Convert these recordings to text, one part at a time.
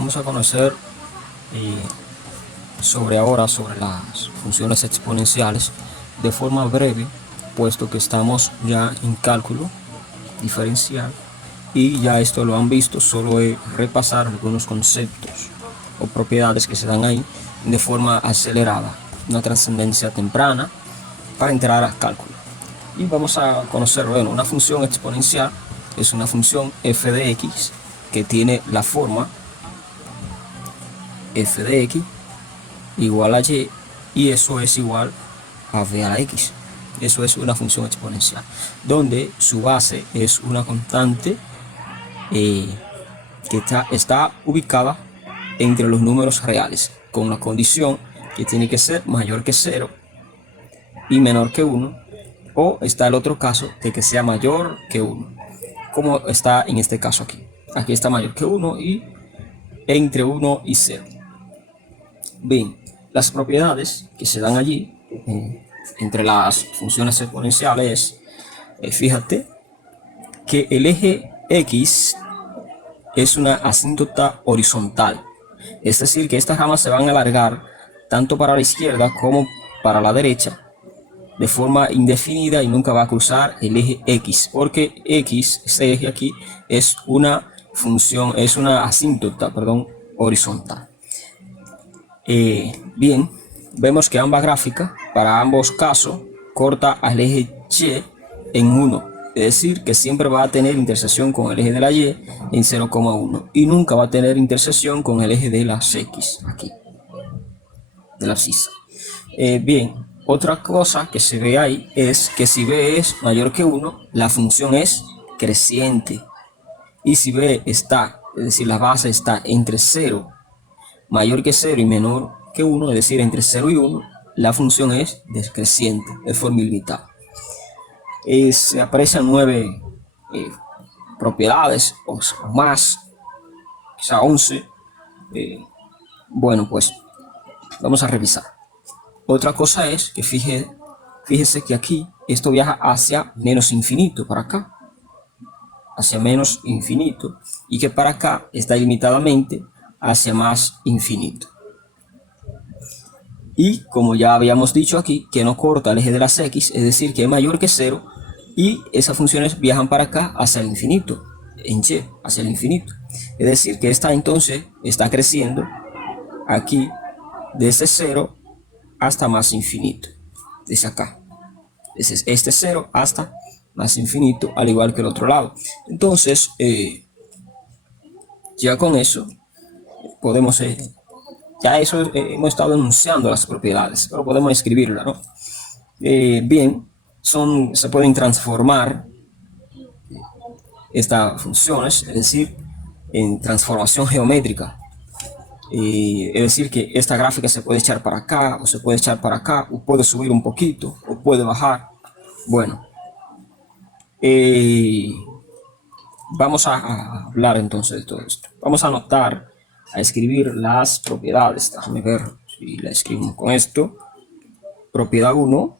Vamos a conocer sobre las funciones exponenciales de forma breve, puesto que estamos ya en cálculo diferencial y ya esto lo han visto. Solo es repasar algunos conceptos o propiedades que se dan ahí de forma acelerada, una trascendencia temprana para entrar al cálculo. Y vamos a conocer, bueno, una función exponencial es una función f de x que tiene la forma f de x igual a y, y eso es igual a v a la x. Eso es una función exponencial, donde su base es una constante que está ubicada entre los números reales, con la condición que tiene que ser mayor que 0 y menor que 1, o está el otro caso de que sea mayor que 1, como está en este caso aquí. Aquí está mayor que 1 y entre 1 y 0. Bien, las propiedades que se dan allí entre las funciones exponenciales fíjate que el eje x es una asíntota horizontal, es decir, que estas ramas se van a alargar tanto para la izquierda como para la derecha de forma indefinida y nunca va a cruzar el eje x, porque x, este eje aquí, es una función, es una asíntota, horizontal. Bien, vemos que ambas gráficas, para ambos casos, corta al eje y en 1, es decir, que siempre va a tener intersección con el eje de la y en 0,1 y nunca va a tener intersección con el eje de las x, aquí, de la abscisa. Bien, otra cosa que se ve ahí es que si b es mayor que 1, la función es creciente, y si b está, es decir, la base está entre 0, mayor que 0 y menor que 1, es decir, entre 0 y 1, la función es decreciente, de forma ilimitada. Se aprecian 9 propiedades o más, quizá 11. Bueno, pues vamos a revisar. Otra cosa es que fíjese que aquí esto viaja hacia menos infinito, para acá, hacia menos infinito, y que para acá está ilimitadamente hacia más infinito. Y como ya habíamos dicho aquí, que no corta el eje de las x, es decir, que es mayor que 0, y esas funciones viajan para acá hacia el infinito, en y, hacia el infinito. Es decir, que esta entonces está creciendo aquí desde 0 hasta más infinito, desde acá, desde este 0 hasta más infinito, al igual que el otro lado. Entonces, ya con eso podemos... ya eso hemos estado enunciando las propiedades, pero podemos escribirla, ¿no? Bien, se pueden transformar estas funciones, es decir, en transformación geométrica. Es decir, que esta gráfica se puede echar para acá, o se puede echar para acá, o puede subir un poquito, o puede bajar. Bueno, vamos a hablar entonces de todo esto. Vamos a anotar, a escribir las propiedades. Déjame ver si la escribimos con esto. Propiedad 1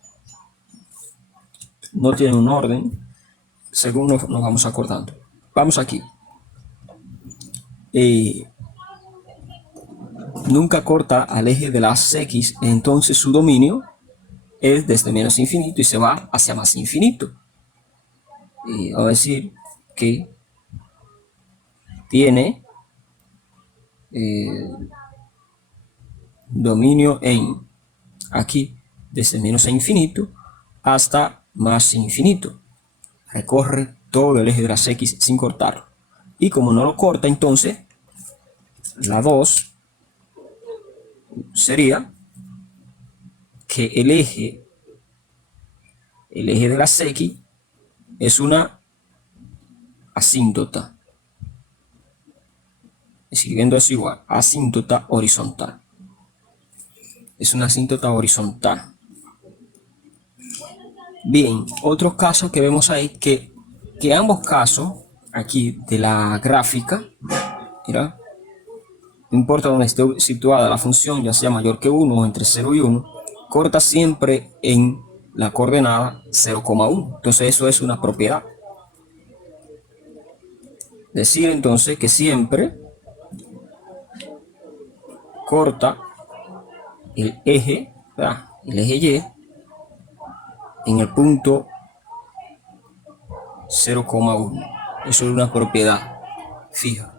no tiene un orden, según nos vamos acordando. Vamos aquí. Nunca corta al eje de las x, entonces su dominio es desde menos infinito y se va hacia más infinito. Vamos a decir que tiene dominio en aquí desde menos a infinito hasta más infinito. Recorre todo el eje de las x sin cortarlo. Y como no lo corta, entonces la 2 sería que el eje de las x es una asíntota. Escribiendo eso igual, asíntota horizontal. Es una asíntota horizontal. Bien, otro caso que vemos ahí, que ambos casos aquí de la gráfica, mira, no importa donde esté situada la función, ya sea mayor que 1 o entre 0 y 1, corta siempre en la coordenada 0,1. Entonces eso es una propiedad. Decir entonces que siempre corta el eje, ¿verdad? El eje Y en el punto 0,1. Eso es una propiedad fija.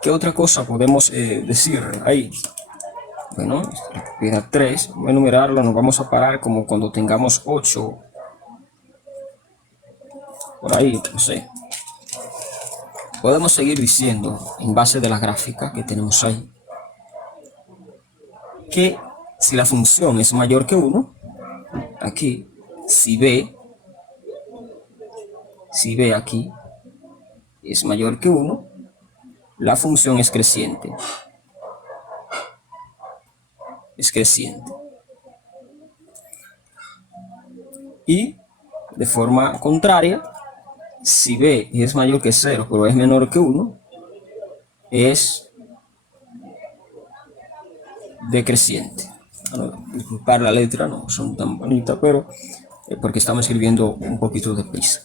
¿Qué otra cosa podemos decir ahí? Bueno, la propiedad 3, voy a enumerarlo, nos vamos a parar como cuando tengamos 8, por ahí, no sé. Podemos seguir diciendo, en base de la gráfica que tenemos ahí, que si la función es mayor que 1, aquí, si b aquí es mayor que 1, la función es creciente. Es creciente. Y de forma contraria, si b es mayor que 0, pero es menor que 1, es decreciente. Bueno, disculpar la letra, no son tan bonitas, pero porque estamos escribiendo un poquito de prisa.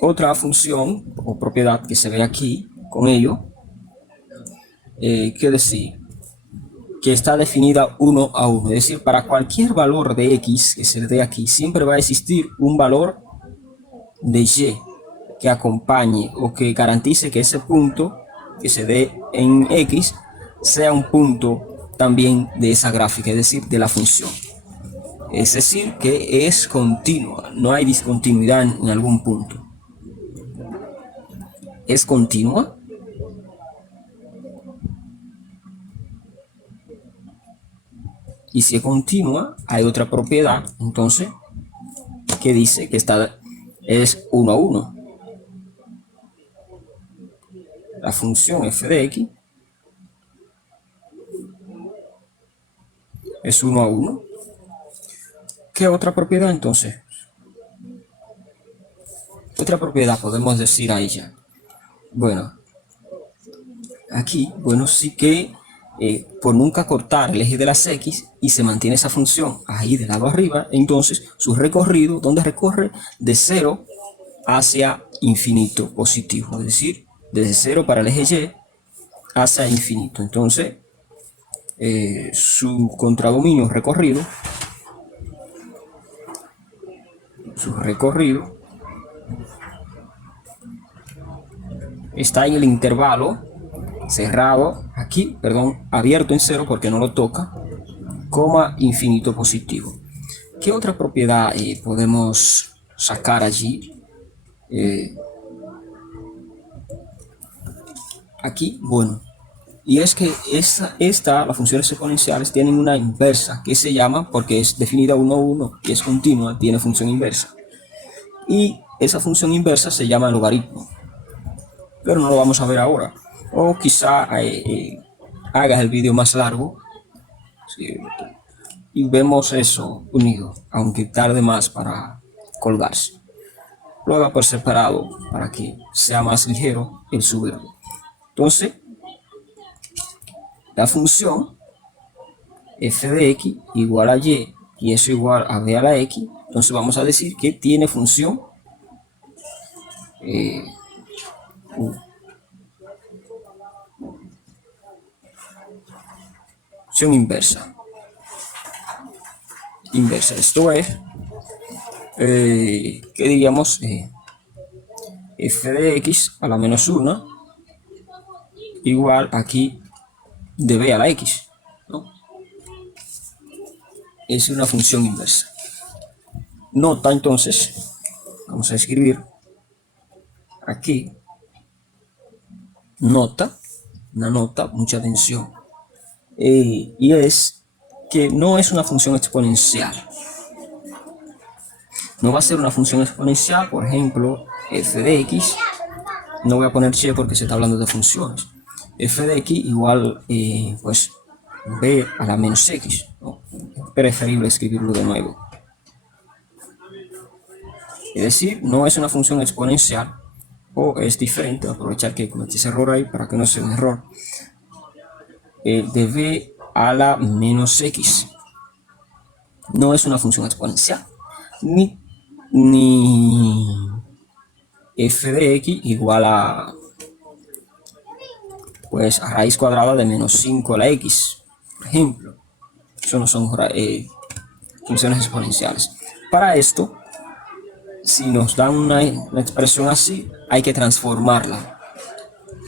Otra función o propiedad que se ve aquí con ello, que decir que está definida 1 a 1, es decir, para cualquier valor de x que se dé aquí, siempre va a existir un valor de y que acompañe o que garantice que ese punto que se dé en x sea un punto también de esa gráfica, es decir, de la función. Es decir, que es continua, no hay discontinuidad en algún punto. Es continua. Y si es continua, hay otra propiedad, entonces, que dice que es 1 a 1. La función f de x es 1 a 1. ¿Qué otra propiedad entonces? Otra propiedad podemos decir a ella. Bueno, aquí, bueno, sí que por nunca cortar el eje de las x y se mantiene esa función ahí de lado arriba, entonces su recorrido, ¿dónde recorre? De 0 hacia infinito positivo, es decir, desde 0 para el eje y hacia infinito. Entonces, su contradominio recorrido, está en el intervalo cerrado, aquí, perdón, abierto en 0 porque no lo toca, coma infinito positivo. ¿Qué otra propiedad podemos sacar allí? Aquí, bueno, y es que las funciones exponenciales tienen una inversa que se llama, porque es definida 1 a 1 y es continua, tiene función inversa. Y esa función inversa se llama logaritmo. Pero no lo vamos a ver ahora. O quizá hagas el vídeo más largo, ¿sí? Y vemos eso unido, aunque tarde más para colgarse. Lo haga por separado para que sea más ligero el subirlo. Entonces, la función f de x igual a y eso igual a b a la x. Entonces vamos a decir que tiene función función inversa. Esto es, ¿qué diríamos? F de x a la menos 1 igual aquí de b a la x, ¿no? Es una función inversa. Nota entonces, vamos a escribir aquí, nota, una nota, mucha atención, y es que no es una función exponencial. No va a ser una función exponencial, por ejemplo, f de x, no voy a poner y porque se está hablando de funciones, f de x igual, pues, b a la menos x, ¿no? Es preferible escribirlo de nuevo. Es decir, no es una función exponencial, o es diferente, aprovechar que cometí ese error ahí para que no sea un error, de b a la menos x. No es una función exponencial, ni f de x igual a pues a raíz cuadrada de menos 5 a la x, por ejemplo. Eso no son funciones exponenciales. Para esto, si nos dan una expresión así, hay que transformarla.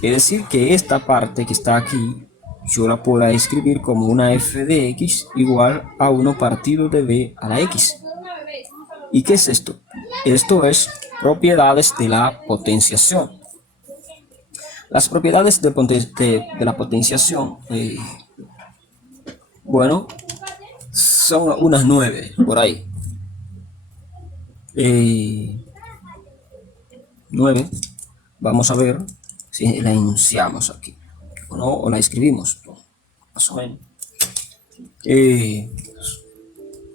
Es decir, que esta parte que está aquí, yo la puedo escribir como una f de x igual a 1 partido de b a la x. ¿Y qué es esto? Esto es propiedades de la potenciación. Las propiedades de la potenciación, bueno, son unas 9 por ahí. 9. Vamos a ver si la enunciamos aquí o no, o la escribimos, más o menos.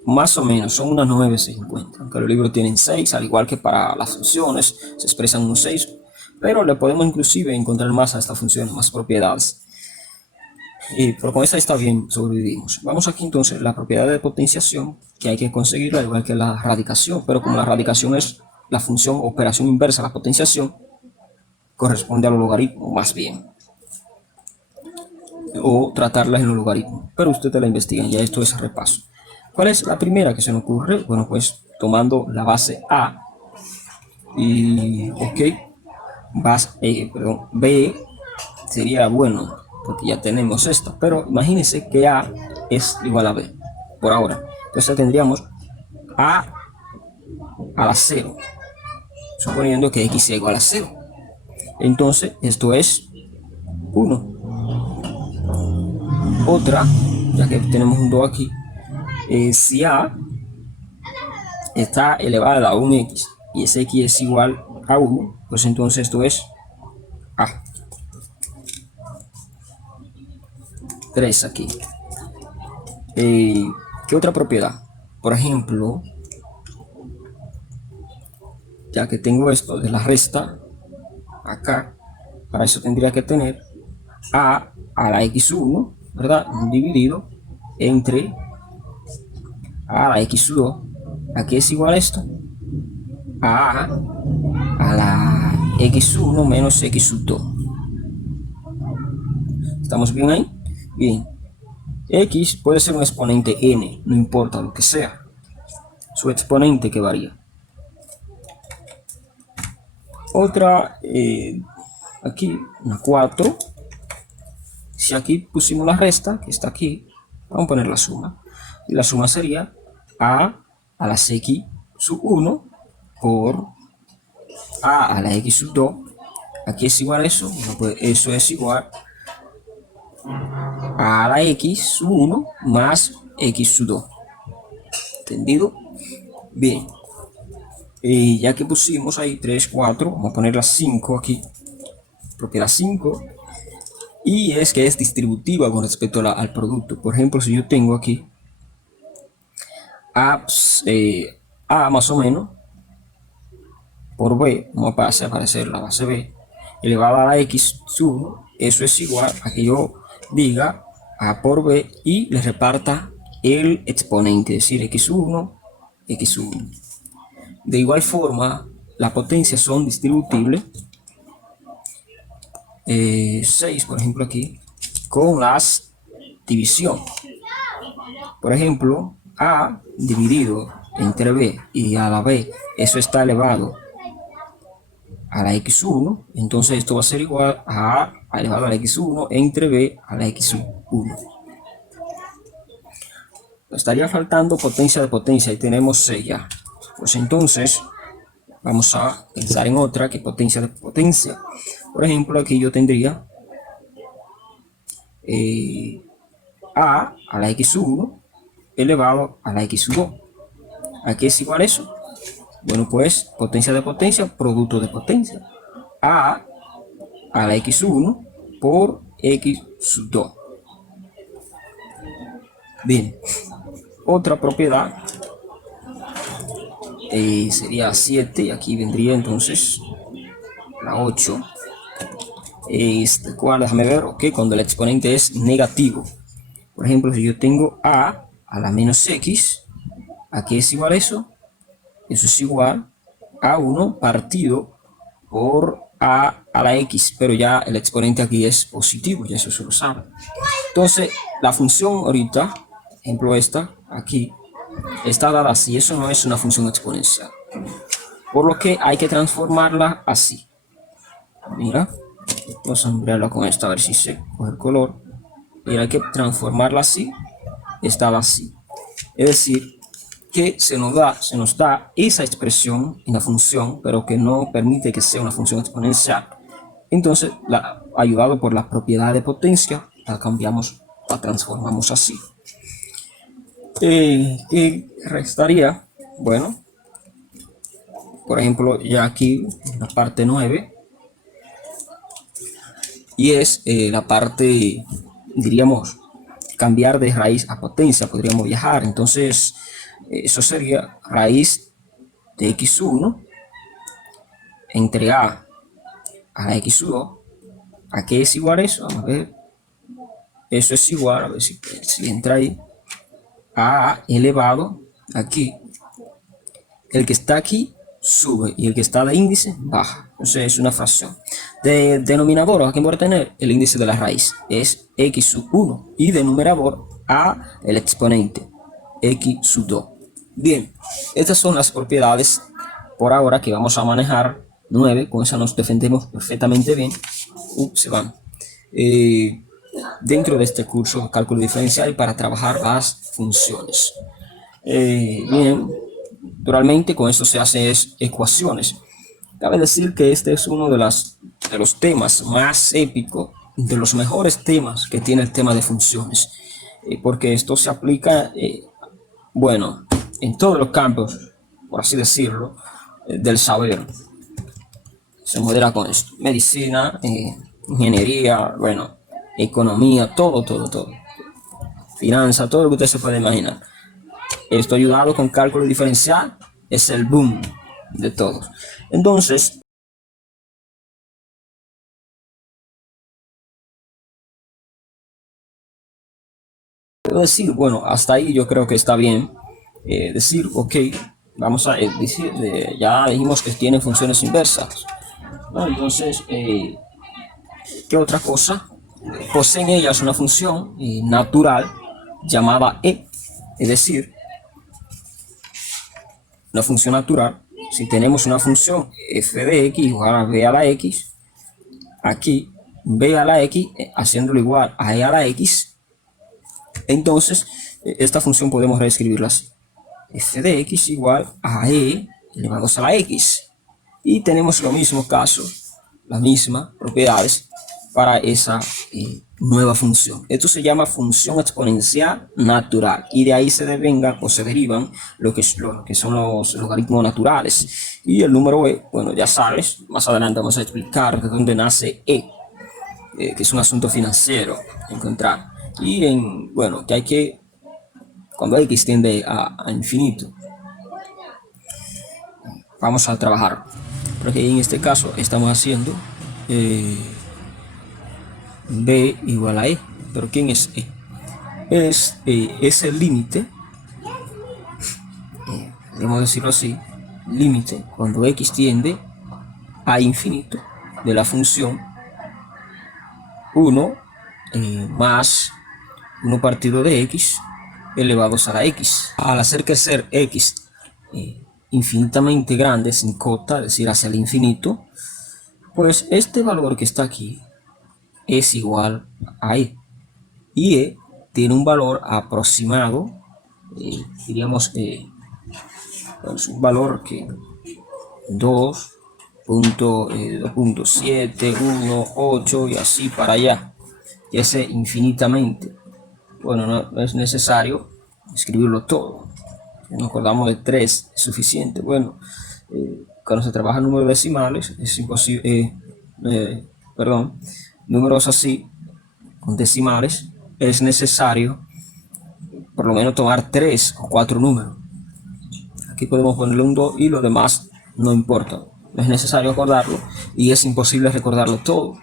Más o menos, son unas 9 se encuentran, aunque los libros tienen 6, al igual que para las funciones, se expresan unos 6, pero le podemos inclusive encontrar más a estas funciones, más propiedades. Pero con esta está bien, sobrevivimos. Vamos aquí entonces, la propiedad de potenciación, que hay que conseguirla igual que la radicación, pero como la radicación es la función operación inversa a la potenciación, corresponde a los logaritmos, más bien. O tratarlas en los logaritmos, pero ustedes la investigan, ya esto es repaso. ¿Cuál es la primera que se nos ocurre? Bueno, pues tomando la base A y B sería bueno, porque ya tenemos esta, pero imagínense que A es igual a B, por ahora. Entonces tendríamos A a la 0, suponiendo que X sea igual a 0. Entonces esto es 1. Otra, ya que tenemos un 2 aquí, si A está elevada a un X y ese X es igual a 1, pues entonces esto es A. 3 aquí. ¿Qué otra propiedad? Por ejemplo, ya que tengo esto de la resta acá, para eso tendría que tener a la x1, ¿verdad? Dividido entre a la x2. Aquí es igual a esto, a la x1 menos x2. ¿Estamos bien ahí? Bien. X puede ser un exponente n, no importa lo que sea. Su exponente que varía. Otra, aquí, una 4. Si aquí pusimos la resta, que está aquí, vamos a poner la suma. Y la suma sería a las x sub 1 por a la x sub 2. Aquí es igual a eso. Bueno, pues eso es igual a la x sub 1 más x sub 2. ¿Entendido? Bien. Ya que pusimos ahí 3, 4, vamos a poner la 5 aquí. Propiedad 5. Y es que es distributiva con respecto al producto. Por ejemplo, si yo tengo aquí A más o menos por B, vamos a aparecer la base B elevada a la X sub 1, eso es igual a que yo diga A por B y le reparta el exponente, es decir, X1, X1. De igual forma, las potencias son distributibles. 6, por ejemplo, aquí, con las división. Por ejemplo, A dividido entre B y a la B, eso está elevado a la x1, entonces esto va a ser igual a A elevado a la x1 entre B a la x1. Estaría faltando potencia de potencia y tenemos 6 ya. Pues entonces vamos a pensar en otra que potencia de potencia. Por ejemplo, aquí yo tendría A la x1 elevado a la x2. ¿A qué es igual eso? Bueno, pues potencia de potencia, producto de potencia. A la x1 por x2. Bien, otra propiedad sería 7 y aquí vendría entonces la 8. Déjame ver, ok, cuando el exponente es negativo. Por ejemplo, si yo tengo a la menos x, ¿a qué es igual eso? Eso es igual a 1 partido por a la x, pero ya el exponente aquí es positivo, ya eso se lo sabe. Entonces, la función ahorita, ejemplo esta, aquí, está dada así, eso no es una función exponencial. Por lo que hay que transformarla así. Mira, vamos a ampliarla con esto, a ver si se coge el color. Y hay que transformarla así, está así. Es decir, que se nos da esa expresión en la función, pero que no permite que sea una función exponencial. Entonces, ayudado por la propiedad de potencia, la cambiamos, la transformamos así. ¿Qué restaría? Bueno, por ejemplo, ya aquí la parte 9, y es la parte, diríamos, cambiar de raíz a potencia, podríamos viajar. Entonces, eso sería raíz de x1 entre a la x2. ¿A qué es igual eso? Vamos a ver. Eso es igual, a ver si entra ahí, a elevado, aquí, el que está aquí sube y el que está de índice baja. Entonces es una fracción. De denominador, ¿a qué voy a tener? El índice de la raíz es x sub 1 y de numerador a el exponente x sub 2. Bien, estas son las propiedades por ahora que vamos a manejar. 9, con esa nos defendemos perfectamente bien. Se van. Dentro de este curso de cálculo diferencial para trabajar las funciones. Bien, naturalmente con esto se hacen ecuaciones. Cabe decir que este es uno de los temas más épicos, de los mejores temas que tiene el tema de funciones, porque esto se aplica, bueno, en todos los campos, por así decirlo, del saber. Se modela con esto: medicina, ingeniería, bueno, economía, todo. Finanzas, todo lo que usted se puede imaginar. Esto ayudado con cálculo diferencial es el boom de todos. Entonces, puedo decir, bueno, hasta ahí yo creo que está bien. Decir, ok, vamos a decir, ya dijimos que tienen funciones inversas. Bueno, entonces, ¿qué otra cosa? Poseen ellas una función natural llamada e, es decir, una función natural. Si tenemos una función f de x igual a b a la x, aquí b a la x haciéndolo igual a e a la x, entonces esta función podemos reescribirla así: f de x igual a e elevados a la x. Y tenemos lo mismo caso, las mismas propiedades para esa nueva función. Esto se llama función exponencial natural, y de ahí se devengan o se derivan lo que son los logaritmos naturales. Y el número e, bueno, ya sabes, más adelante vamos a explicar de dónde nace e, que es un asunto financiero encontrar. Y bueno, que hay que, cuando x tiende a infinito, vamos a trabajar, porque en este caso estamos haciendo b igual a e. Pero ¿quién es e? Es el límite, podemos decirlo así, límite cuando x tiende a infinito de la función 1 más 1 partido de x elevados a la x. Al hacer crecer x infinitamente grande, sin cota, es decir, hacia el infinito, pues este valor que está aquí es igual a e. Y e tiene un valor aproximado, diríamos, pues un valor que 2.718 y así para allá, que es infinitamente. Bueno, no es necesario escribirlo todo. Si nos acordamos de 3 es suficiente. Bueno, cuando se trabaja en números decimales es imposible, números así con decimales, es necesario por lo menos tomar 3 o 4 números. Aquí podemos ponerle un 2 y lo demás no importa. No es necesario acordarlo y es imposible recordarlo todo.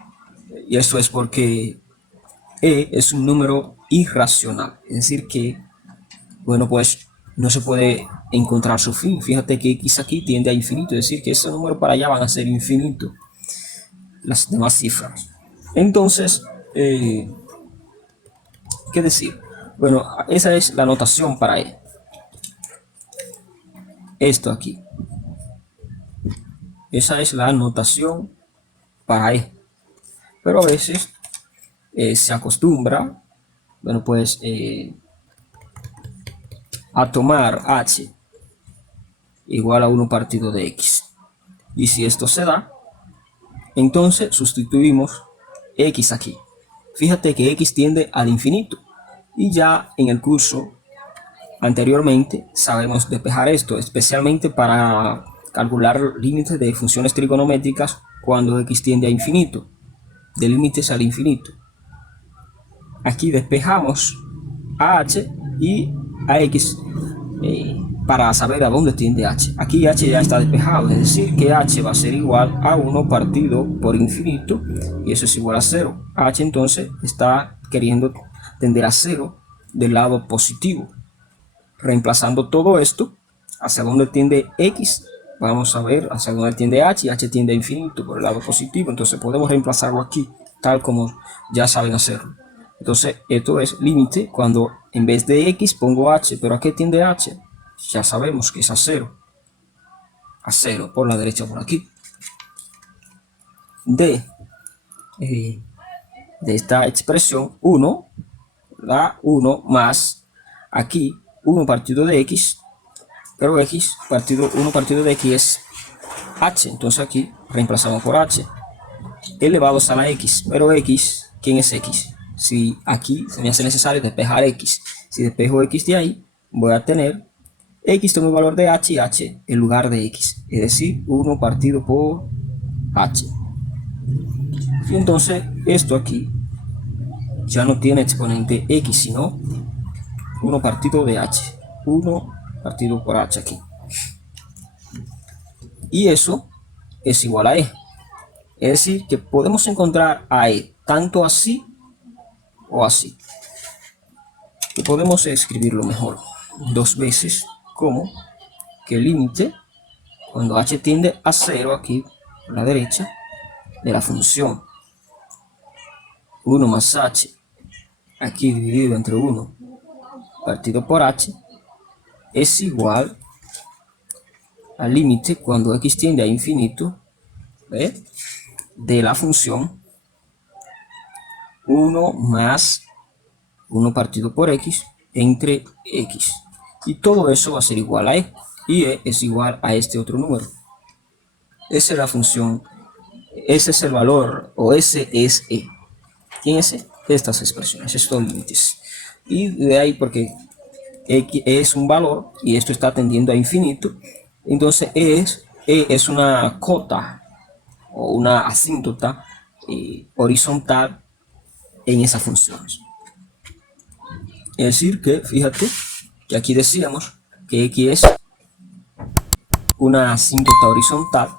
Y eso es porque e es un número irracional. Es decir que, bueno, pues no se puede encontrar su fin. Fíjate que x aquí tiende a infinito, es decir que ese número para allá van a ser infinito. las demás cifras. Entonces, ¿qué decir? Bueno, esa es la notación para E. Esto aquí. Esa es la notación para E. Pero a veces se acostumbra, bueno, pues a tomar H igual a 1 partido de X. Y si esto se da, entonces sustituimos X aquí. Fíjate que X tiende al infinito. Y ya en el curso anteriormente sabemos despejar esto, especialmente para calcular límites de funciones trigonométricas cuando X tiende a infinito, de límites al infinito. Aquí despejamos a H y a X para saber a dónde tiende H. Aquí H ya está despejado, es decir, que H va a ser igual a 1 partido por infinito, y eso es igual a 0. H entonces está queriendo tender a 0 del lado positivo. Reemplazando todo esto, hacia dónde tiende X, vamos a ver hacia dónde tiende H, y H tiende a infinito por el lado positivo, entonces podemos reemplazarlo aquí, tal como ya saben hacerlo. Entonces esto es límite cuando en vez de X pongo H, pero ¿a qué tiende H? Ya sabemos que es a 0. A 0 por la derecha por aquí. De esta expresión 1 da 1 más aquí 1 partido de X, pero X partido 1 partido de X es H, entonces aquí reemplazamos por H elevados a la X, pero X, ¿quién es X? Si aquí se me hace necesario despejar X, si despejo X de ahí, voy a tener X toma el valor de H y H en lugar de X, es decir, 1 partido por H. Y entonces esto aquí ya no tiene exponente X, sino 1 partido de H, 1 partido por H aquí. Y eso es igual a E. Es decir, que podemos encontrar a E tanto así o así. Y podemos escribirlo mejor dos veces como que el límite cuando H tiende a 0 aquí a la derecha de la función 1 más H aquí dividido entre 1 partido por H es igual al límite cuando X tiende a infinito de la función 1 más 1 partido por X entre X. Y todo eso va a ser igual a E. Y E es igual a este otro número. Esa es la función. Ese es el valor, o ese es E. ¿Quién es E? Estas expresiones, estos límites. Y de ahí porque X es un valor y esto está tendiendo a infinito. Entonces E es una cota o una asíntota horizontal en esas funciones. Es decir que, fíjate, que aquí decíamos que X es una asíntota horizontal.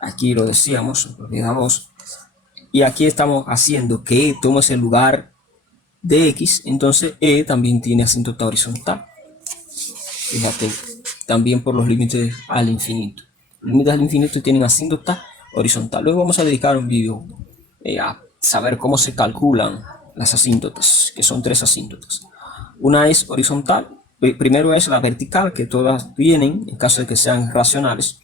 Aquí lo decíamos, propiedad 2. Y aquí estamos haciendo que E tome ese lugar de X. Entonces E también tiene asíntota horizontal. Fíjate, también por los límites al infinito. Los límites al infinito tienen asíntota horizontal. Luego vamos a dedicar un video a saber cómo se calculan las asíntotas, que son 3 asíntotas. Una es horizontal, primero es la vertical, que todas vienen en caso de que sean racionales.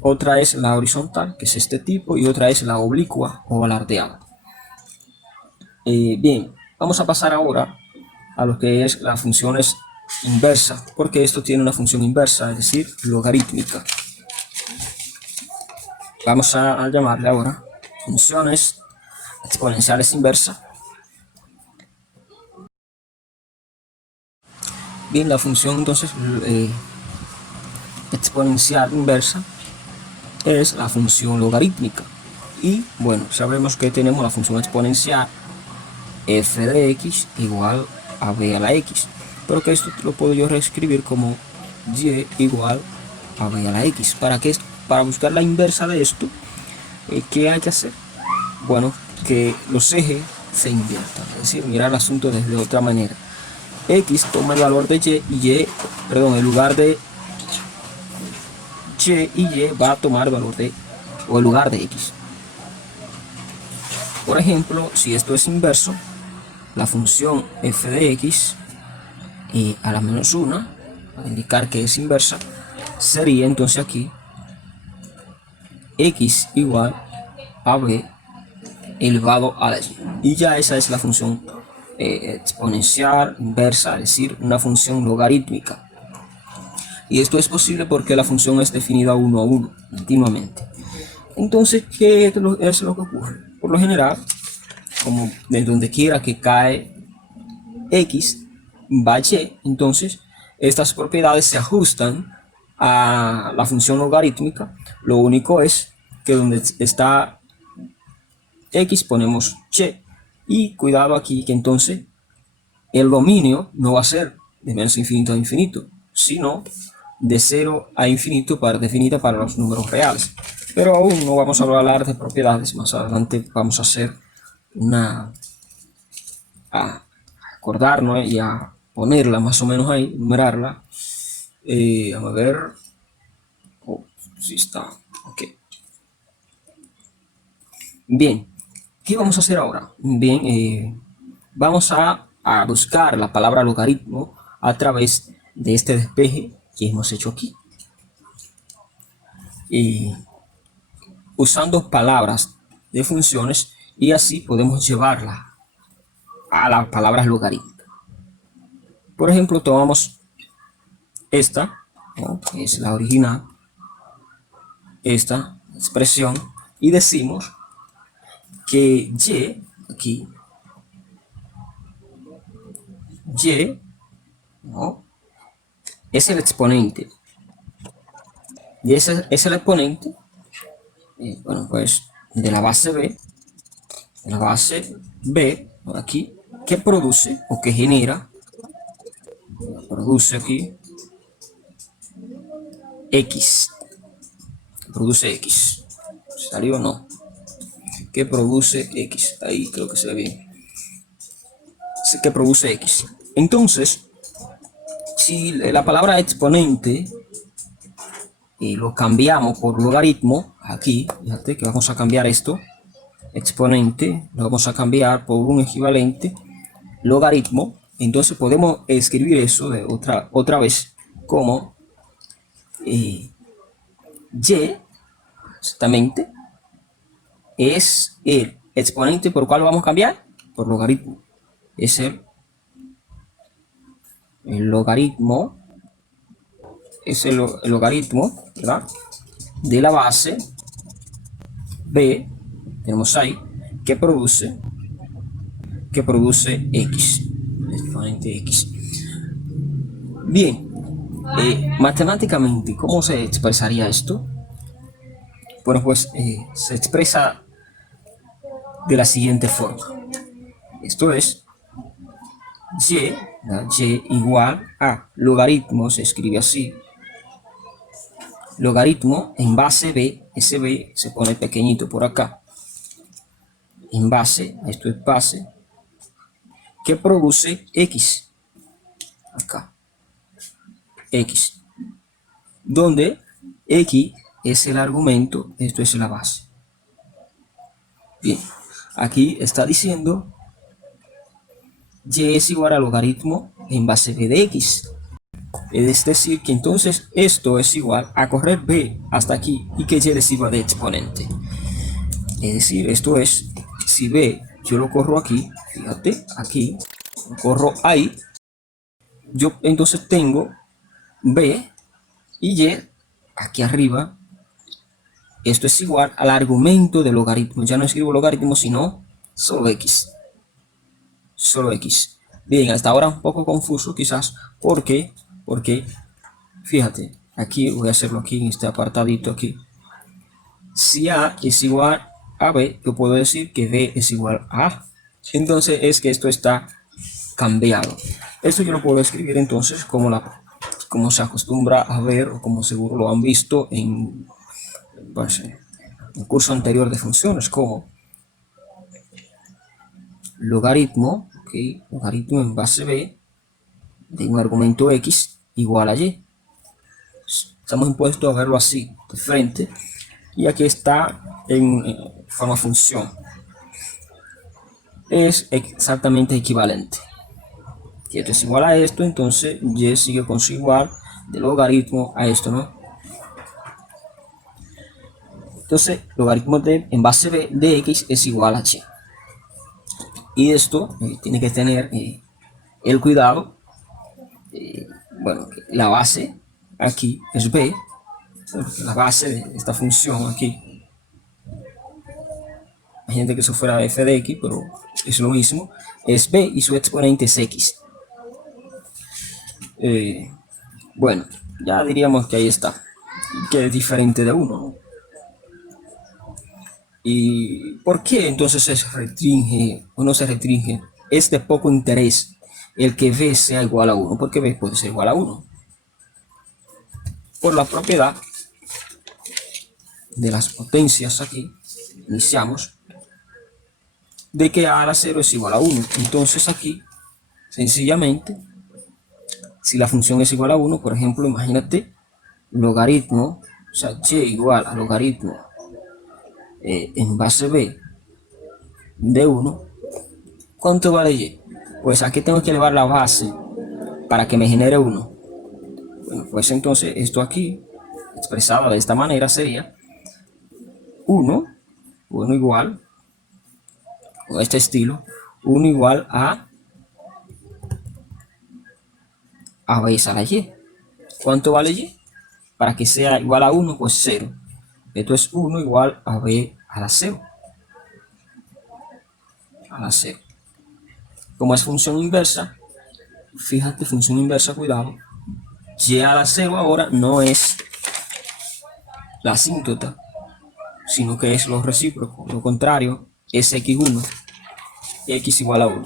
Otra es la horizontal, que es este tipo, y otra es la oblicua o alardeada. Bien, vamos a pasar ahora a lo que es las funciones inversas, porque esto tiene una función inversa, es decir, logarítmica. Vamos a llamarle ahora funciones exponenciales inversas. Bien, la función entonces exponencial inversa es la función logarítmica. Y bueno, sabemos que tenemos la función exponencial f de x igual a b a la x, pero que esto lo puedo yo reescribir como y igual a b a la x. Para buscar la inversa de esto, ¿qué hay que hacer? Bueno, que los ejes se inviertan, es decir, mirar el asunto desde otra manera. X toma el valor de en lugar de y va a tomar el valor de o en lugar de x. Por ejemplo, si esto es inverso, la función f de x a la menos 1, para indicar que es inversa, sería entonces aquí x igual a b elevado a la y. Y ya esa es la función exponencial inversa, es decir, una función logarítmica. Y esto es posible porque la función es definida uno a uno, continuamente. Entonces, ¿qué es lo que ocurre? Por lo general, como de donde quiera que cae x, va y, entonces estas propiedades se ajustan a la función logarítmica. Lo único es que donde está x ponemos y cuidado aquí que entonces el dominio no va a ser de menos infinito a infinito, sino de 0 a infinito definida para los números reales. Pero aún no vamos a hablar de propiedades, más adelante vamos a hacer a acordarnos y a ponerla más o menos ahí, numerarla. Vamos a ver. Si está. Ok. Bien. ¿Qué vamos a hacer ahora? Bien, vamos a buscar la palabra logaritmo a través de este despeje que hemos hecho aquí. Usando palabras de funciones, y así podemos llevarla a las palabras logarítmicas. Por ejemplo, tomamos esta, ¿no?, que es la original, esta expresión, y decimos que y, aquí, y, ¿no?, es el exponente. Y ese es el exponente, bueno, pues de la base B, aquí, que produce o que genera, produce aquí X, produce X, ¿salió o no? Que produce X, ahí creo que se ve bien, que produce X. Entonces, si la palabra exponente lo cambiamos por logaritmo, aquí, fíjate que vamos a cambiar esto, exponente, lo vamos a cambiar por un equivalente logaritmo. Entonces podemos escribir eso de otra vez como y exactamente es el exponente por cual lo vamos a cambiar por logaritmo. Es el logaritmo, es el logaritmo, ¿verdad?, de la base B, tenemos ahí, que produce X, exponente X. Bien, matemáticamente, ¿cómo se expresaría esto? Bueno, pues se expresa de la siguiente forma. Esto es y igual a logaritmo, se escribe así, logaritmo en base B, ese B se pone pequeñito por acá, en base, esto es base, que produce X, acá, X, donde X es el argumento, esto es la base. Bien, aquí está diciendo y es igual a logaritmo en base B de X. Es decir, que entonces esto es igual a correr B hasta aquí y que y le sirva de exponente. Es decir, esto es, si B yo lo corro aquí, fíjate, aquí, lo corro ahí, yo entonces tengo B y Y aquí arriba. Esto es igual al argumento del logaritmo. Ya no escribo logaritmo, sino solo X. Solo X. Bien, hasta ahora un poco confuso quizás. Porque fíjate, aquí voy a hacerlo aquí en este apartadito aquí. Si A es igual a B, yo puedo decir que B es igual a A. Entonces es que esto está cambiado. Esto yo lo puedo escribir entonces como se acostumbra a ver, o como seguro lo han visto en, pues, un curso anterior de funciones, como logaritmo, ¿okay?, logaritmo en base B de un argumento X igual a Y. Estamos impuestos a verlo así, de frente. y aquí está en forma función. Es exactamente equivalente. Si esto es igual a esto, entonces y sigue con su igual de logaritmo a esto, ¿no? Entonces, logaritmo de en base de x es igual a y. Y esto tiene que tener el cuidado, bueno, la base aquí es b, porque la base de esta función aquí, imagínate que eso fuera f de x, pero es lo mismo, es b y su exponente es x. Bueno, ya diríamos que ahí está, que es diferente de 1, ¿no? ¿Y por qué entonces se restringe o no se restringe? Es de poco interés el que b sea igual a 1, porque b puede ser igual a 1. Por la propiedad de las potencias aquí, iniciamos, de que a la 0 es igual a 1. Entonces aquí, sencillamente, si la función es igual a 1, por ejemplo, imagínate, logaritmo, o sea, y igual a logaritmo en base b de 1, ¿cuánto vale y? Pues aquí tengo que elevar la base para que me genere 1. Bueno, pues entonces esto aquí, expresado de esta manera, sería 1 igual, con este estilo, 1 igual a b a la y. ¿Cuánto vale y? Para que sea igual a 1, pues 0. Esto es 1 igual a b a la 0. A la 0. Como es función inversa, fíjate, función inversa, cuidado, y a la 0 ahora no es la asíntota, sino que es lo recíproco, lo contrario, es x1, x igual a 1.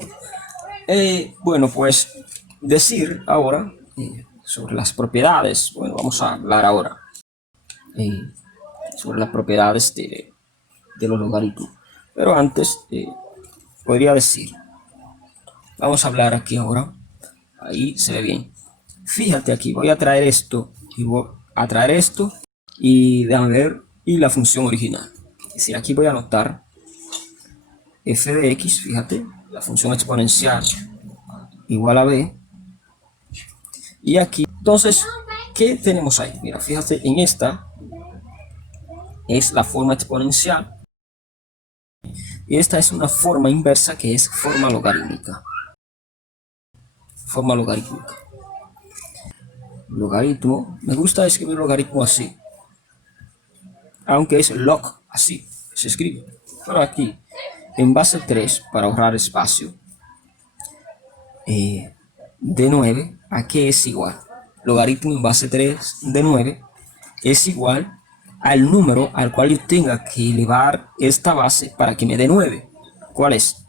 Bueno, pues decir ahora sobre las propiedades, bueno, vamos a hablar ahora sobre las propiedades de los logaritmos. Pero antes, podría decir, vamos a hablar aquí ahora, ahí se ve bien. Fíjate aquí, voy a traer esto y voy a traer esto y déjame ver, y la función original. Es decir, aquí voy a anotar f de x, fíjate, la función exponencial igual a b. Y aquí, entonces, ¿qué tenemos ahí? Mira, fíjate, en esta es la forma exponencial y esta es una forma inversa que es forma logarítmica. Forma logarítmica. Logaritmo, me gusta escribir logaritmo así, aunque es log, así se escribe. Pero aquí, en base 3, para ahorrar espacio, de 9, ¿a qué es igual? Logaritmo en base 3 de 9 es igual al número al cual yo tenga que elevar esta base para que me dé 9. ¿Cuál es?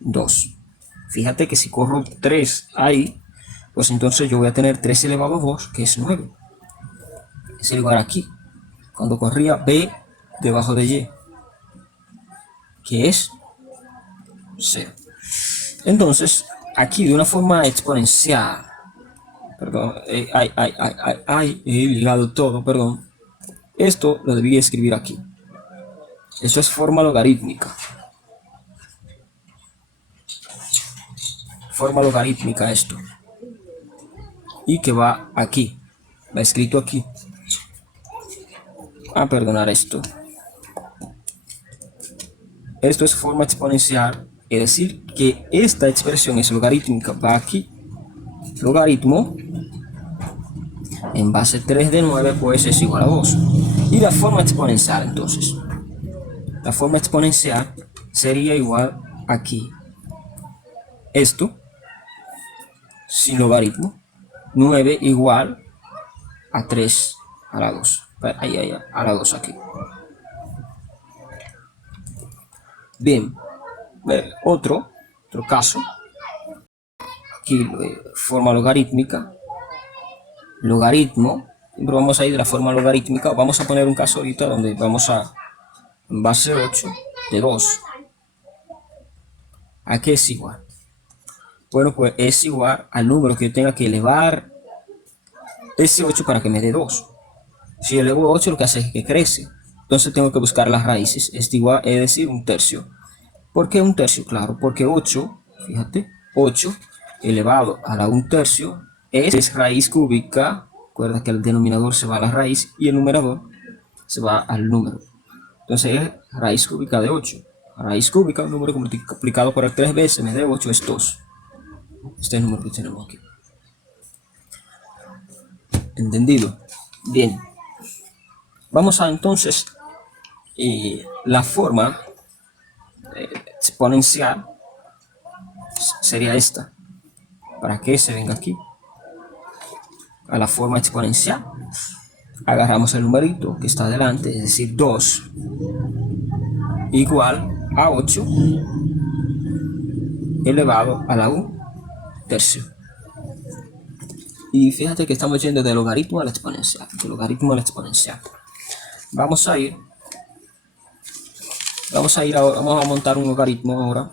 2. Fíjate que si corro 3 ahí, pues entonces yo voy a tener 3 elevado a 2, que es 9. Es el lugar aquí, cuando corría b debajo de y, que es 0. Entonces, aquí de una forma exponencial, perdón, he ligado todo, perdón. Esto lo debí escribir aquí. Esto es forma logarítmica. Forma logarítmica esto. Y que va aquí. Va escrito aquí. A perdonar esto. Esto es forma exponencial. Es decir, que esta expresión es logarítmica. Va aquí. Logaritmo en base 3 de 9 pues es igual a 2. Y la forma exponencial entonces. La forma exponencial sería igual aquí. Esto sin logaritmo. 9 igual a 3 a la 2. Ahí, a la 2 aquí. Bien. Otro caso. Aquí forma logarítmica. Logaritmo. Siempre vamos a ir de la forma logarítmica. Vamos a poner un caso ahorita donde vamos a en base 8 de 2. ¿A qué es igual? Bueno, pues es igual al número que yo tenga que elevar ese 8 para que me dé 2. Si elevo 8, lo que hace es que crece. Entonces tengo que buscar las raíces. Es igual, es decir, un tercio. ¿Por qué un tercio? Claro, porque 8, fíjate, 8 elevado a la 1 tercio es raíz cúbica. Recuerda que el denominador se va a la raíz y el numerador se va al número. Entonces es raíz cúbica de 8. Raíz cúbica, un número multiplicado por 3 veces, me da 8, es 2. Este es el número que tenemos aquí. ¿Entendido? Bien. Vamos a entonces la forma exponencial sería esta. ¿Para qué se venga aquí? A la forma exponencial. Agarramos el numerito que está delante, es decir, 2 igual a 8 elevado a la 1 tercio. Y fíjate que estamos yendo del logaritmo a la exponencial. Del logaritmo a la exponencial. Vamos a ahora, vamos a montar un logaritmo ahora.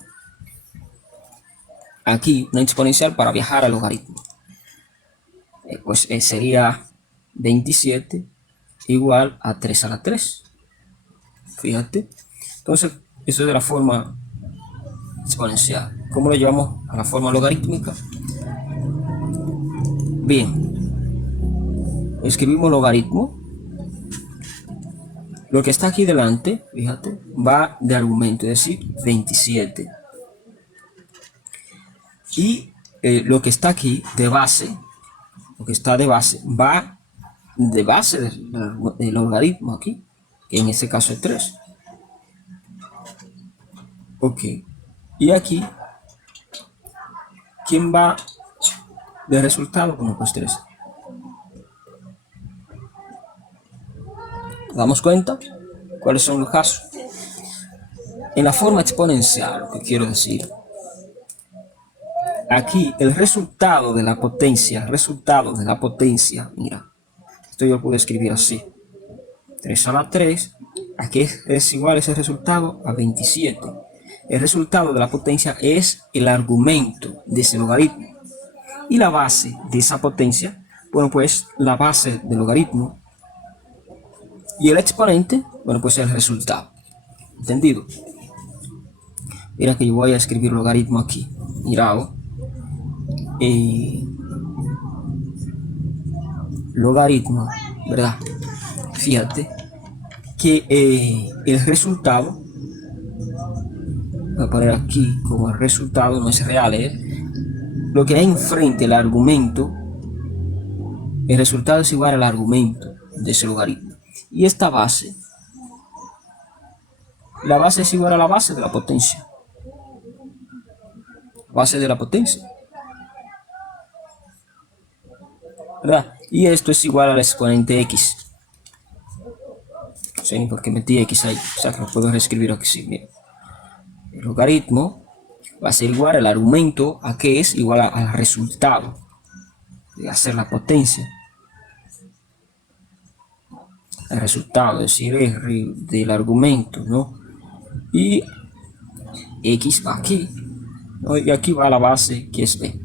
Aquí, una exponencial para viajar al logaritmo. Pues sería 27 igual a 3 a la 3. Fíjate. Entonces, eso es de la forma exponencial. ¿Cómo lo llevamos a la forma logarítmica? Bien. Escribimos logaritmo. Lo que está aquí delante, fíjate, va de argumento, es decir, 27. Y lo que está aquí de base, lo que está de base, va de base del logaritmo aquí, que en este caso es 3. Ok. Y aquí, ¿quién va de resultado? Bueno, pues 3. ¿Damos cuenta? ¿Cuáles son los casos? En la forma exponencial, lo que quiero decir, aquí el resultado de la potencia, mira, esto yo lo puedo escribir así, 3 a la 3, aquí es igual ese resultado a 27. El resultado de la potencia es el argumento de ese logaritmo. Y la base de esa potencia, bueno, pues la base del logaritmo. Y el exponente, bueno, pues el resultado. ¿Entendido? Mira que yo voy a escribir logaritmo aquí. Mira, logaritmo, ¿verdad? Fíjate que el resultado, voy a poner aquí como el resultado, no es real, lo que hay enfrente, el argumento, el resultado es igual al argumento de ese logaritmo. Y esta base, la base es igual a la base de la potencia. Base de la potencia, ¿verdad? Y esto es igual al exponente x. No sé ni por qué metí x ahí, o sea que lo puedo reescribir aquí. Mira. El logaritmo va a ser igual al argumento a que es igual al resultado de hacer la potencia. El resultado, es decir, r del argumento, ¿no? Y x va aquí, ¿no? Y aquí va la base que es b.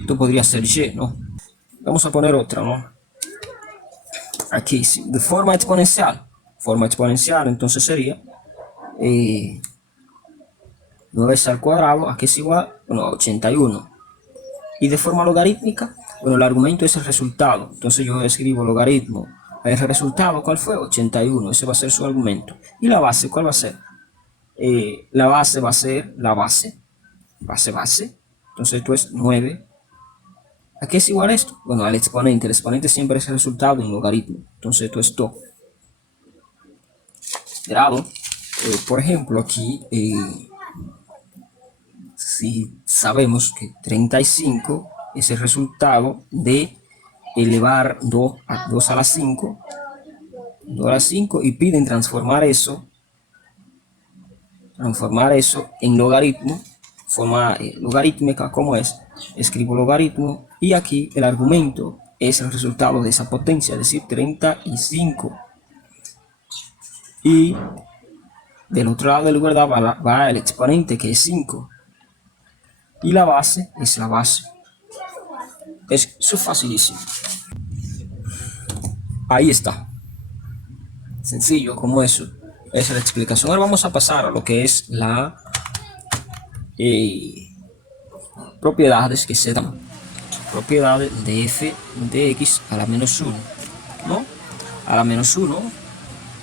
Esto podría ser y, ¿no? Vamos a poner otra, ¿no? Aquí, de forma exponencial. Forma exponencial, entonces sería 9 al cuadrado, aquí es igual, bueno, a 81. Y de forma logarítmica, bueno, el argumento es el resultado. Entonces yo escribo logaritmo. El resultado, ¿cuál fue? 81. Ese va a ser su argumento. ¿Y la base, cuál va a ser? La base va a ser la base. Base. Entonces esto es 9. ¿A qué es igual esto? Bueno, al exponente. El exponente siempre es el resultado de un logaritmo. Entonces esto es todo. Grado. Por ejemplo, aquí, si sabemos que 35 es el resultado de elevar 2 a la 5, 2 a la 5, y piden transformar eso en logaritmo, forma logarítmica, como es, escribo logaritmo, y aquí el argumento es el resultado de esa potencia, es decir, 35. Y del otro lado del lugar va el exponente, que es 5. Y la base es la base. Eso es facilísimo. Ahí está. Sencillo como eso. Esa es la explicación. Ahora vamos a pasar a lo que es la propiedades que se dan. Propiedades de f de x a la menos 1, ¿no? A la menos 1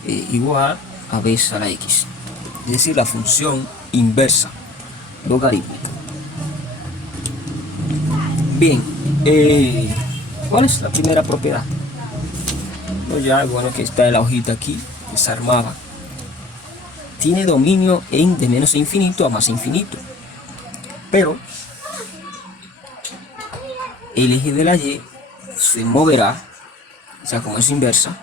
igual a b a la x. Es decir, la función inversa logarítmica. Bien, ¿cuál es la primera propiedad? Pues ya, bueno, que está en la hojita aquí, desarmada. Tiene dominio en de menos infinito a más infinito. Pero el eje de la y se moverá, o sea, como es inversa,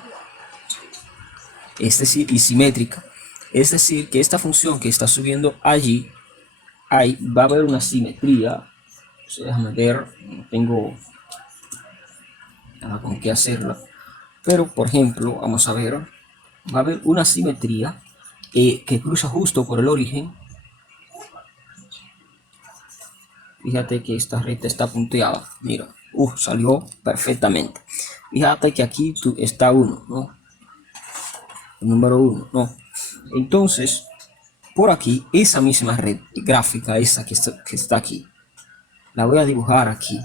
es decir, y simétrica. Es decir, que esta función que está subiendo allí, ahí va a haber una simetría. O sea, déjame ver, no tengo nada con qué hacerla. Pero, por ejemplo, vamos a ver, va a haber una simetría que cruza justo por el origen. Fíjate que esta recta está punteada. Mira, salió perfectamente. Fíjate que aquí está 1, ¿no? El número 1, ¿no? Entonces, por aquí, esa misma red gráfica, esa que está aquí, la voy a dibujar aquí.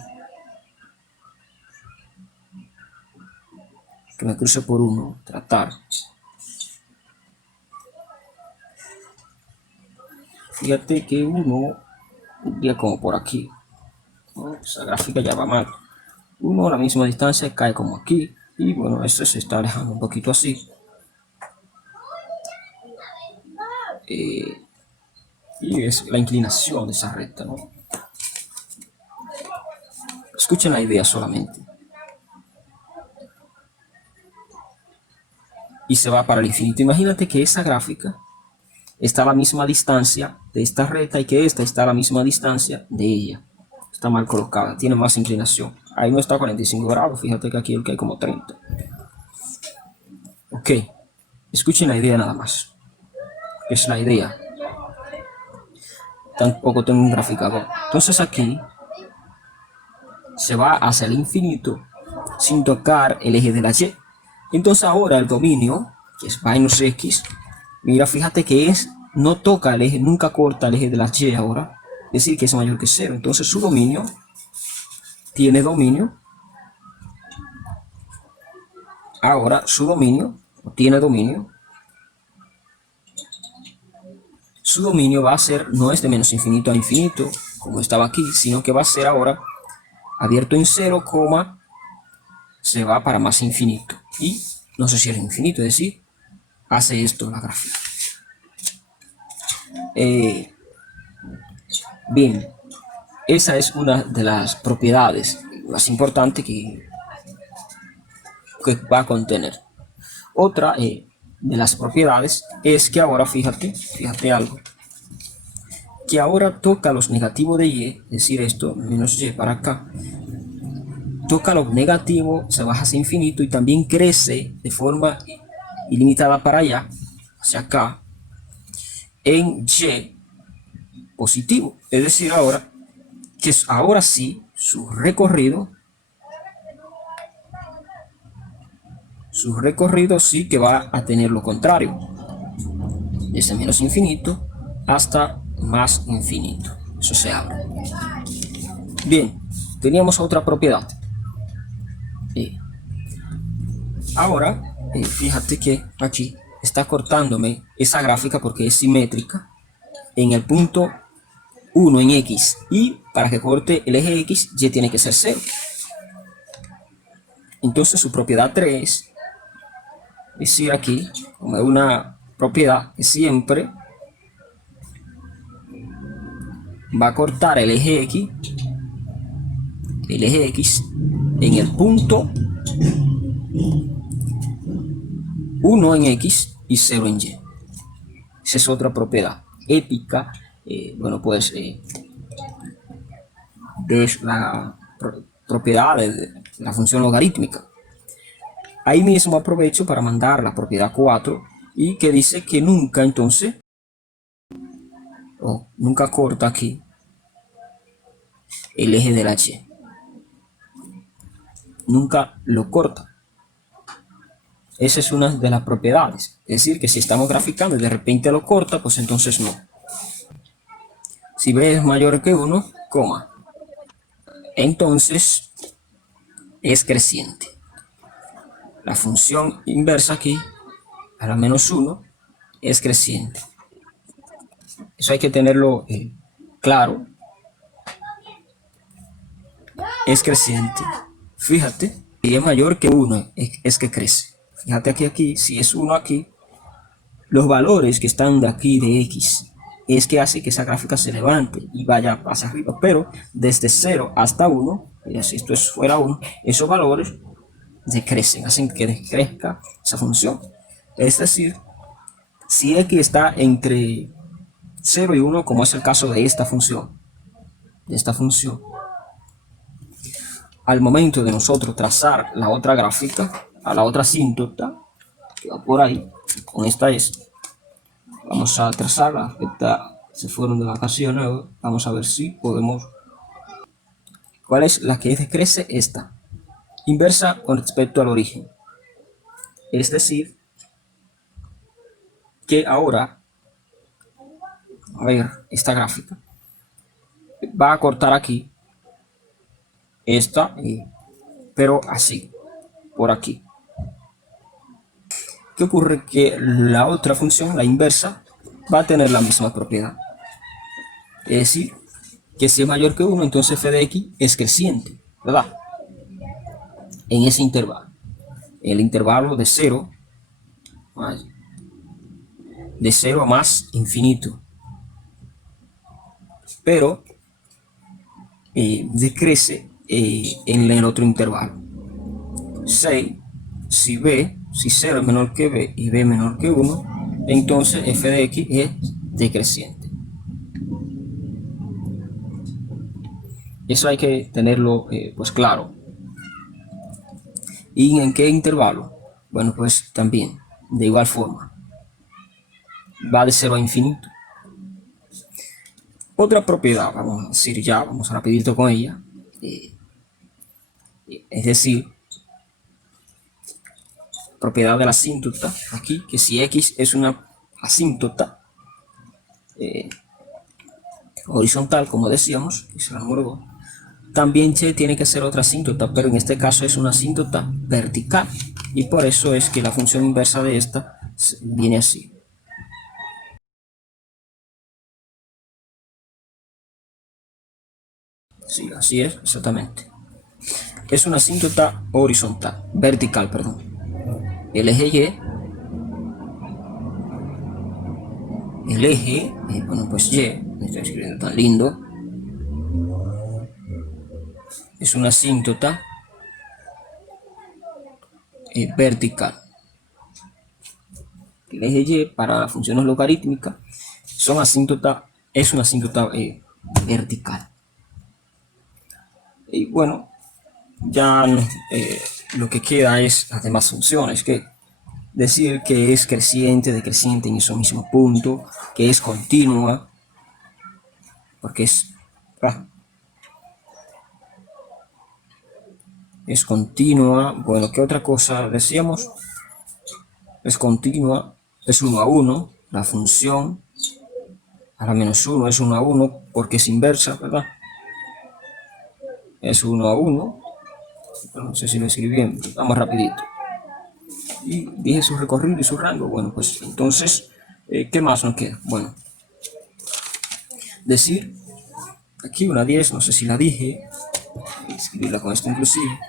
Que me cruce por 1, tratar. Fíjate que 1 iría como por aquí, ¿no? Esa gráfica ya va mal. 1 a la misma distancia cae como aquí. Y bueno, esto se está alejando un poquito así. Y es la inclinación de esa recta, ¿no? Escuchen la idea solamente. Y se va para el infinito. Imagínate que esa gráfica está a la misma distancia de esta recta y que esta está a la misma distancia de ella. Está mal colocada, tiene más inclinación. Ahí no está a 45 grados, fíjate que aquí hay como 30. Ok, escuchen la idea nada más. ¿Qué es la idea? Tampoco tengo un graficador. Entonces aquí se va hacia el infinito sin tocar el eje de la y. Entonces ahora el dominio, que es menos x, mira, fíjate que no toca el eje, nunca corta el eje de la y ahora, es decir, que es mayor que 0. Entonces su dominio tiene dominio. Ahora su dominio tiene dominio. Su dominio va a ser, no es de menos infinito a infinito, como estaba aquí, sino que va a ser ahora abierto en 0, se va para más infinito. Y no sé si es infinito, es decir, hace esto la gráfica. Bien, esa es una de las propiedades más importantes que va a contener. Otra de las propiedades es que ahora, fíjate algo, que ahora toca los negativos de y, es decir, esto, menos y para acá, toca los negativos, se baja hacia infinito y también crece de forma ilimitada para allá, hacia acá, en y positivo. Es decir, ahora, que ahora sí, su recorrido sí que va a tener lo contrario, desde menos infinito hasta más infinito. Eso se abre. Bien, teníamos otra propiedad. Ahora, fíjate que aquí está cortándome esa gráfica porque es simétrica en el punto 1 en x, y para que corte el eje x, y tiene que ser 0. Entonces su propiedad 3, es decir, aquí, como una propiedad que siempre va a cortar el eje x en el punto 1 en x y 0 en y. Esa es otra propiedad épica, bueno, pues de la propiedad de la función logarítmica. Ahí mismo aprovecho para mandar la propiedad 4 y que dice que nunca, entonces, nunca corta aquí el eje de la y. Nunca lo corta. Esa es una de las propiedades. Es decir, que si estamos graficando y de repente lo corta, pues entonces no. Si b es mayor que 1, coma, entonces es creciente. La función inversa aquí, a la menos 1, es creciente. Eso hay que tenerlo claro. Es creciente. Fíjate, si es mayor que 1, es que crece. Fíjate aquí, si es 1 aquí, los valores que están de aquí de x es que hace que esa gráfica se levante y vaya hacia arriba, pero desde 0 hasta 1, si esto fuera 1, esos valores decrecen, hacen que decrezca esa función. Es decir, si x está entre 0 y 1, como es el caso de esta función, al momento de nosotros trazar la otra gráfica, a la otra asíntota, que va por ahí, con esta es, vamos a trazarla, esta se fueron de vacaciones, vamos a ver si podemos, ¿cuál es la que decrece? Esta, inversa con respecto al origen, es decir, que ahora, a ver, esta gráfica, va a cortar aquí, esta, pero así, por aquí. ¿Qué ocurre? Que la otra función, la inversa, va a tener la misma propiedad. Es decir, que si es mayor que 1, entonces f de x es creciente, ¿verdad? En ese intervalo. El intervalo de 0 a más infinito. Pero decrece en el otro intervalo. 6, si 0 es menor que b y b menor que 1, entonces f de x es decreciente. Eso hay que tenerlo pues claro. ¿Y en qué intervalo? Bueno, pues también, de igual forma. Va de 0 a infinito. Otra propiedad, vamos a decir ya, vamos a rapidito con ella. Es decir, propiedad de la asíntota, aquí, que si x es una asíntota horizontal, como decíamos, que es la número 2, también y tiene que ser otra asíntota, pero en este caso es una asíntota vertical, y por eso es que la función inversa de esta viene así. Sí, así es, exactamente. Es una asíntota horizontal, vertical, perdón. El eje Y, bueno, pues Y, me estoy escribiendo tan lindo, es una asíntota vertical. El eje Y para las funciones logarítmicas es una asíntota vertical. Y bueno, ya lo que queda es las demás funciones, que decir que es creciente, decreciente en ese mismo punto, que es continua, porque es continua. Bueno, ¿qué otra cosa decíamos? Es continua, es 1 a 1, la función a la menos 1 es 1 a 1 porque es inversa, ¿verdad? Es 1 a 1, no sé si lo escribí bien, vamos rapidito. Y dije su recorrido y su rango. Bueno, pues entonces, ¿qué más nos queda? Bueno, decir, aquí una 10, no sé si la dije, escribirla con esto inclusive,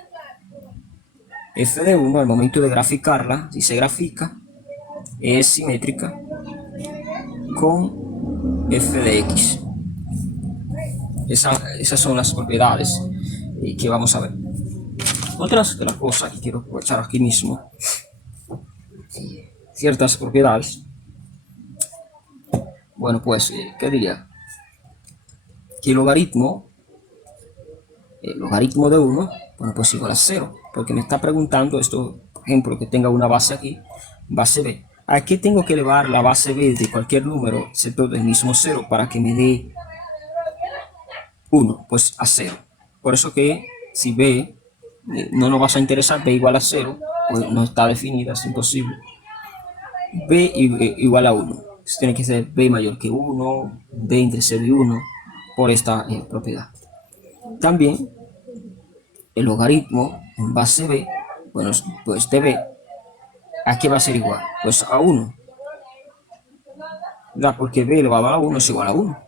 f de 1 al momento de graficarla, si se grafica, es simétrica con f de x. Esas son las propiedades que vamos a ver. Otras de las cosas que quiero aprovechar aquí mismo, ciertas propiedades. Bueno, pues, ¿qué diría? Que el logaritmo de 1, bueno, pues igual a 0, porque me está preguntando esto, por ejemplo, que tenga una base aquí, base b. ¿A qué tengo que elevar la base b de cualquier número, excepto del mismo 0, para que me dé 1? Pues a 0. Por eso que si b no nos va a interesar b igual a 0, pues no está definida, es imposible. B igual a 1. Tiene que ser B mayor que 1, B entre 0 y 1, por esta propiedad. También el logaritmo en base B, bueno, pues de B, ¿a qué va a ser igual? Pues a 1. ¿Verdad? Porque B elevado a la 1 es igual a 1.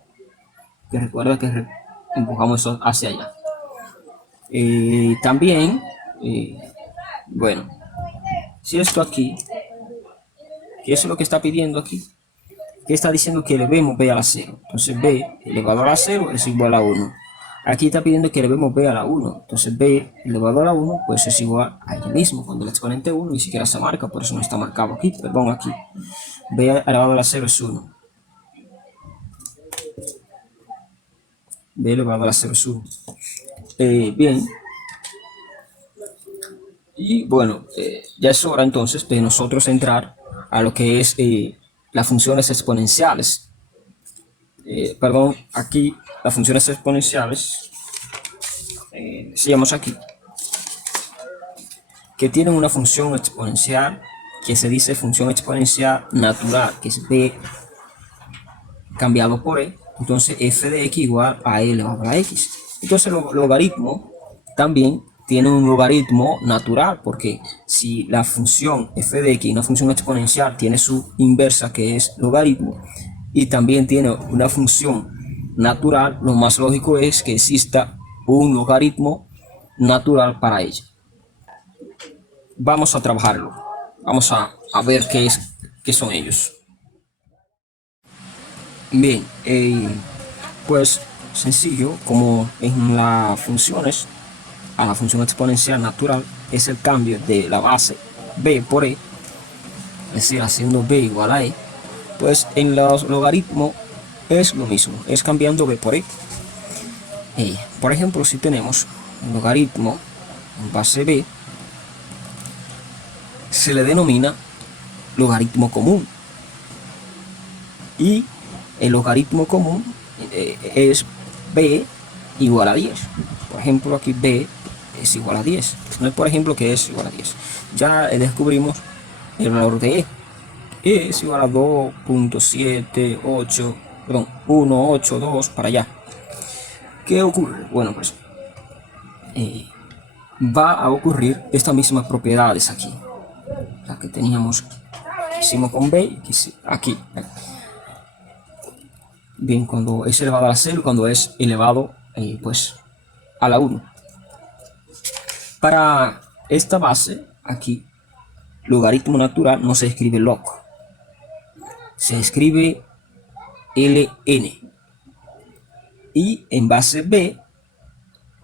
Que recuerda que empujamos eso hacia allá. También, bueno, si esto aquí, que eso es lo que está pidiendo aquí, que está diciendo que elevemos B a la 0. Entonces B elevado a la 0 es igual a 1. Aquí está pidiendo que elevemos B a la 1. Entonces B elevado a la 1 pues es igual a ella mismo. Cuando el exponente 1 ni siquiera se marca, por eso no está marcado aquí, perdón, aquí. B elevado a la 0 es 1. B elevado a la 0 es 1. Bien. Y bueno, ya es hora entonces de nosotros entrar a lo que es las funciones exponenciales. Perdón, aquí las funciones exponenciales, decíamos aquí, que tienen una función exponencial que se dice función exponencial natural, que es b cambiado por e, entonces f de x igual a e elevado a la x. Entonces el logaritmo también tiene un logaritmo natural, porque si la función f de x, una función exponencial, tiene su inversa que es logaritmo, y también tiene una función natural, lo más lógico es que exista un logaritmo natural para ella. Vamos a trabajarlo. Vamos a ver qué son ellos. Bien, pues sencillo, como en las funciones, a la función exponencial natural es el cambio de la base b por e, es decir, haciendo b igual a e, pues en los logaritmos es lo mismo, es cambiando b por e. Por ejemplo, si tenemos un logaritmo en base b, se le denomina logaritmo común, y el logaritmo común es b igual a 10. Por ejemplo, aquí b es igual a 10. No es por ejemplo que es igual a 10. Ya descubrimos el valor de e es igual a 2.78, perdón, 182 para allá. ¿Qué ocurre? Bueno, pues va a ocurrir estas mismas propiedades aquí, la que teníamos, que hicimos con b, aquí. Bien, cuando es elevado a la 0, cuando es elevado pues a la 1. Para esta base aquí, logaritmo natural no se escribe log, se escribe ln. Y en base b,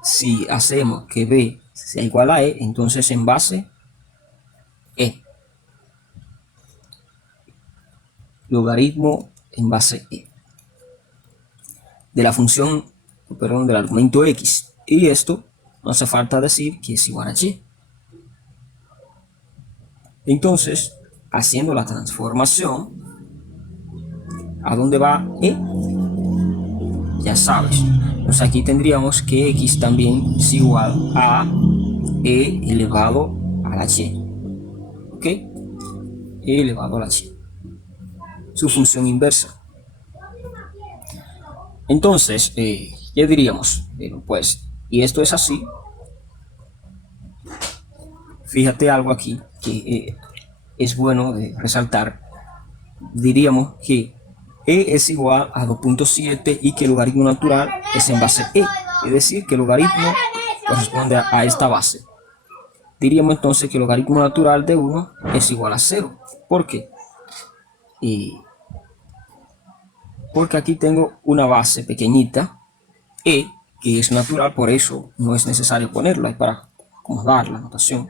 si hacemos que b sea igual a e, entonces en base e, logaritmo en base e de la función, perdón, del argumento x, y esto no hace falta decir que es igual a y. Entonces, haciendo la transformación, ¿a dónde va e? Ya sabes. Entonces aquí tendríamos que x también es igual a e elevado a la y. ¿Ok? E elevado a la y. Su función inversa. Entonces, ¿qué diríamos? Pues, y esto es así. Fíjate algo aquí que es bueno de resaltar. Diríamos que e es igual a 2.7 y que el logaritmo natural es en base e. Es decir, que el logaritmo corresponde a esta base. Diríamos entonces que el logaritmo natural de 1 es igual a 0. ¿Por qué? Porque aquí tengo una base pequeñita, e, que es natural, por eso no es necesario ponerla, es para acomodar la notación.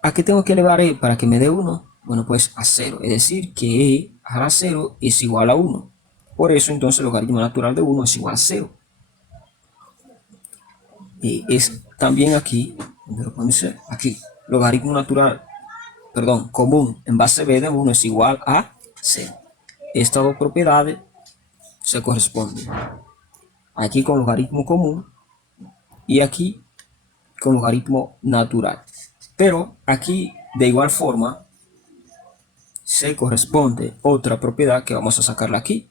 ¿A qué tengo que elevar e para que me dé 1? Bueno, pues a 0, es decir, que e a la 0 es igual a 1. Por eso entonces el logaritmo natural de 1 es igual a 0. Es también aquí, aquí, logaritmo natural, perdón, común en base b de 1 es igual a 0. Estas dos propiedades se corresponden. Aquí con logaritmo común y aquí con logaritmo natural. Pero aquí, de igual forma, se corresponde otra propiedad que vamos a sacarla aquí.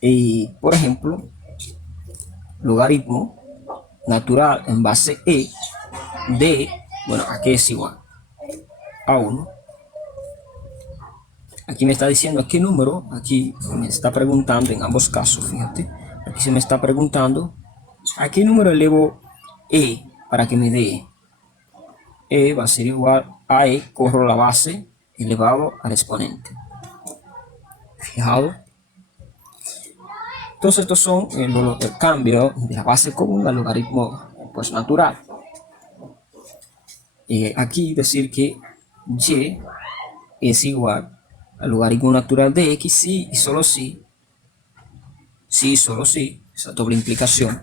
Y, por ejemplo, logaritmo natural en base e de, bueno, aquí es igual a 1. Aquí me está diciendo a qué número, aquí me está preguntando en ambos casos, fíjate, aquí se me está preguntando a qué número elevo e para que me dé e va a ser igual a e, corro la base elevado al exponente. Fijado. Entonces estos son el cambio de la base común al logaritmo pues natural. Aquí decir que y es igual al logaritmo natural de x si y solo si, esa doble implicación,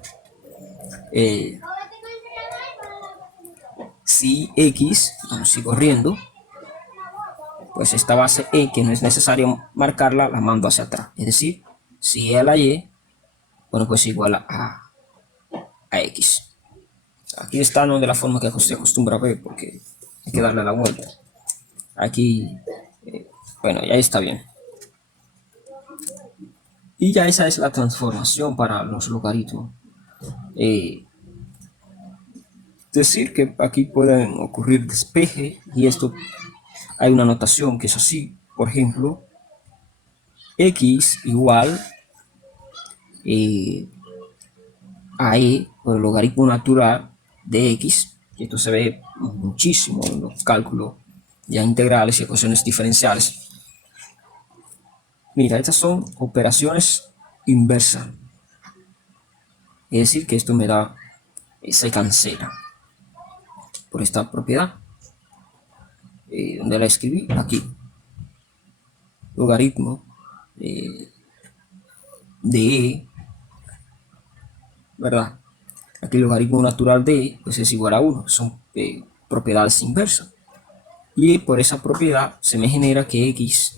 si x, vamos a ir corriendo, pues esta base e que no es necesario marcarla, la mando hacia atrás. Es decir, si a la y, bueno, pues igual a x. Aquí está no de la forma que se acostumbra a ver, porque hay que darle la vuelta. Aquí, bueno, ya está bien. Y ya esa es la transformación para los logaritmos. Decir que aquí pueden ocurrir despeje, y esto hay una notación que es así. Por ejemplo, x igual a e por el logaritmo natural de x, y esto se ve muchísimo en los cálculos ya integrales y ecuaciones diferenciales. Mira, estas son operaciones inversas, es decir que esto me da, se cancela por esta propiedad, donde la escribí aquí, logaritmo de e, ¿verdad? Aquí el logaritmo natural de e pues es igual a 1, son propiedades inversas, y por esa propiedad se me genera que x,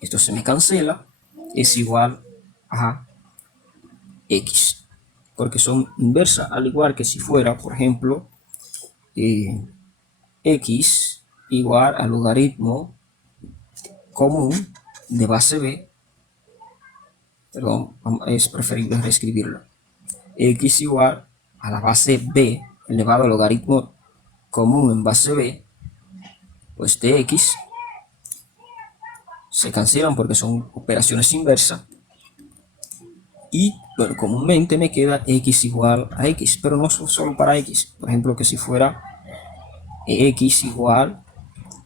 esto se me cancela, es igual a x, porque son inversas, al igual que si fuera, por ejemplo, x igual al logaritmo común de base b, perdón, es preferible reescribirlo, x igual a la base b elevado al logaritmo común en base b, pues de x se cancelan porque son operaciones inversas, y bueno, comúnmente me queda x igual a x, pero no solo para x. Por ejemplo, que si fuera x igual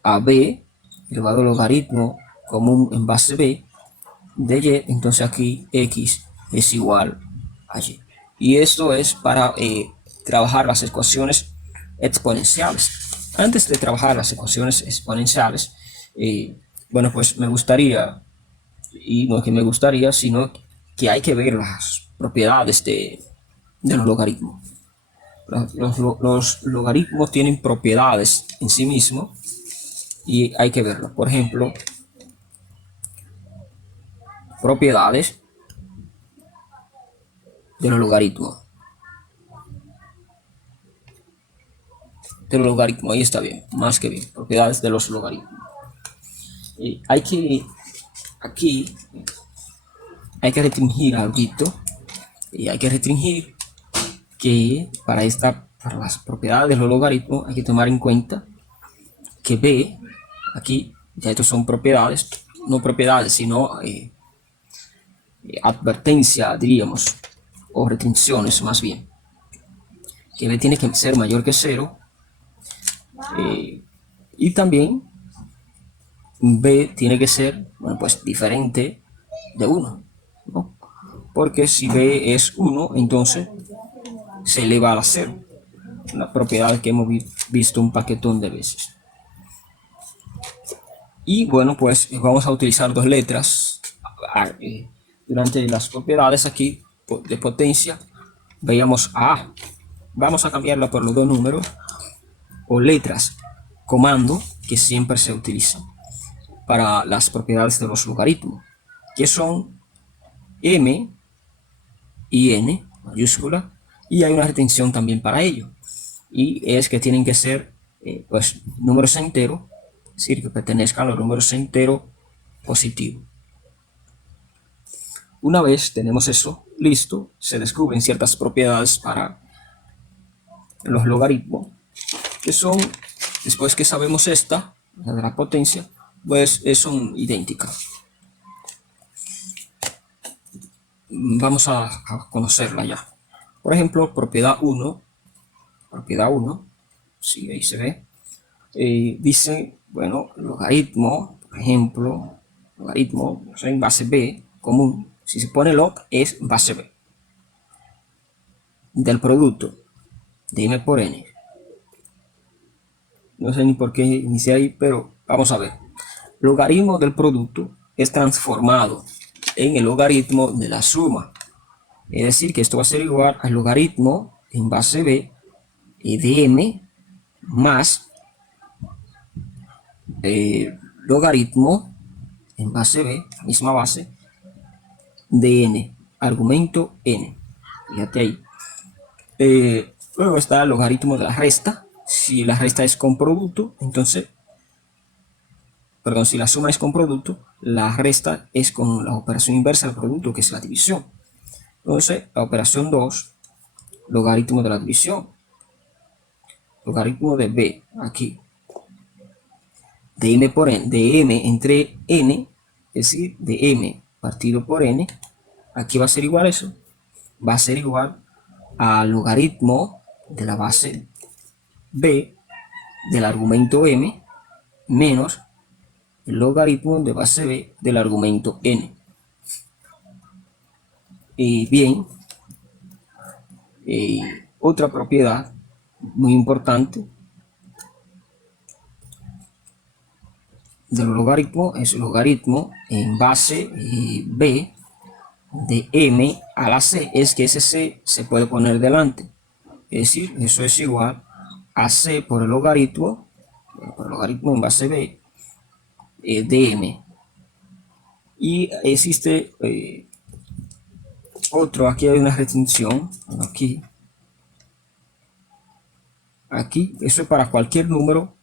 a b elevado al logaritmo común en base b de y, entonces aquí x es igual a y. Y esto es para trabajar las ecuaciones exponenciales. Antes de trabajar las ecuaciones exponenciales, bueno, pues me gustaría, y no es que me gustaría, sino que hay que ver las propiedades de los logaritmos. Los logaritmos tienen propiedades en sí mismos y hay que verlas. Por ejemplo, propiedades de los logaritmos. Ahí está bien, más que bien. Propiedades de los logaritmos. Aquí hay que restringir algo, y hay que restringir que para las propiedades de los logaritmos hay que tomar en cuenta que b, aquí, ya estos son propiedades, no propiedades, sino advertencia, diríamos, o restricciones más bien, que b tiene que ser mayor que 0, y también b tiene que ser, bueno, pues diferente de 1, ¿no? Porque si b es 1, entonces se eleva a la 0, una propiedad que hemos visto un paquetón de veces. Y bueno, pues vamos a utilizar dos letras durante las propiedades aquí de potencia. Veíamos a, vamos a cambiarla por los dos números, o letras comando, que siempre se utilizan para las propiedades de los logaritmos, que son m y n mayúscula, y hay una retención también para ello. y es que tienen que ser pues números enteros, es decir, que pertenezcan a los números enteros positivos. Una vez tenemos eso listo, se descubren ciertas propiedades para los logaritmos, que son, después que sabemos esta, la de la potencia, pues son idénticas. Vamos a conocerla ya. Por ejemplo, propiedad 1, si ahí se ve, dice, bueno, logaritmo, por ejemplo, logaritmo en base b común, si se pone log es base b del producto de m por n. No sé ni por qué inicié ahí, pero vamos a ver. Logaritmo del producto es transformado en el logaritmo de la suma. Es decir, que esto va a ser igual al logaritmo en base b de m más logaritmo en base b, misma base, de n, argumento n. Fíjate ahí. Luego está el logaritmo de la resta. Si la resta es con producto, entonces, perdón, si la suma es con producto, la resta es con la operación inversa del producto, que es la división. Entonces, la operación 2, logaritmo de la división, logaritmo de b, aquí, de m por n, de m entre n, es decir, de m partido por n, aquí va a ser igual a eso, va a ser igual al logaritmo de la base b del argumento m menos el logaritmo de base b del argumento n. Y bien, otra propiedad muy importante del logaritmo es el logaritmo en base b de m a la c, es que ese c se puede poner delante, es decir, eso es igual a c por el logaritmo en base b de m. Y existe otro, aquí hay una restricción, aquí, eso es para cualquier número,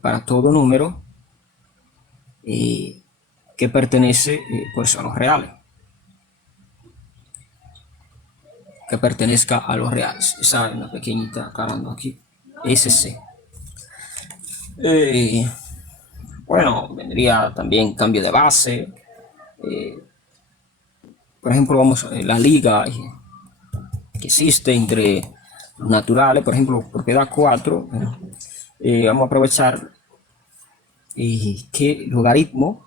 para todo número que pertenece pues a los reales, que pertenezca a los reales. Esa es una pequeñita aclarando aquí, SC. Bueno, vendría también cambio de base. Por ejemplo, vamos a la liga que existe entre los naturales, por ejemplo, propiedad 4. Vamos a aprovechar que logaritmo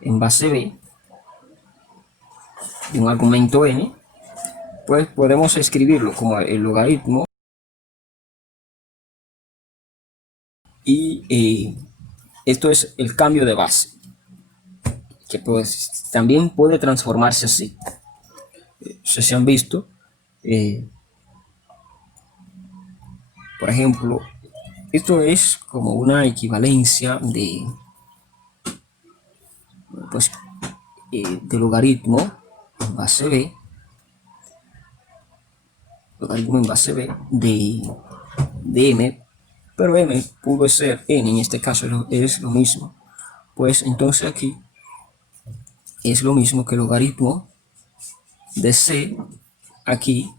en base b de un argumento n, pues podemos escribirlo como el logaritmo y esto es el cambio de base, que pues también puede transformarse así. No sé si han visto, por ejemplo, esto es como una equivalencia de pues de logaritmo en base b, logaritmo en base b de m, pero m pudo ser n, en este caso es lo mismo, pues entonces aquí es lo mismo que logaritmo de c, aquí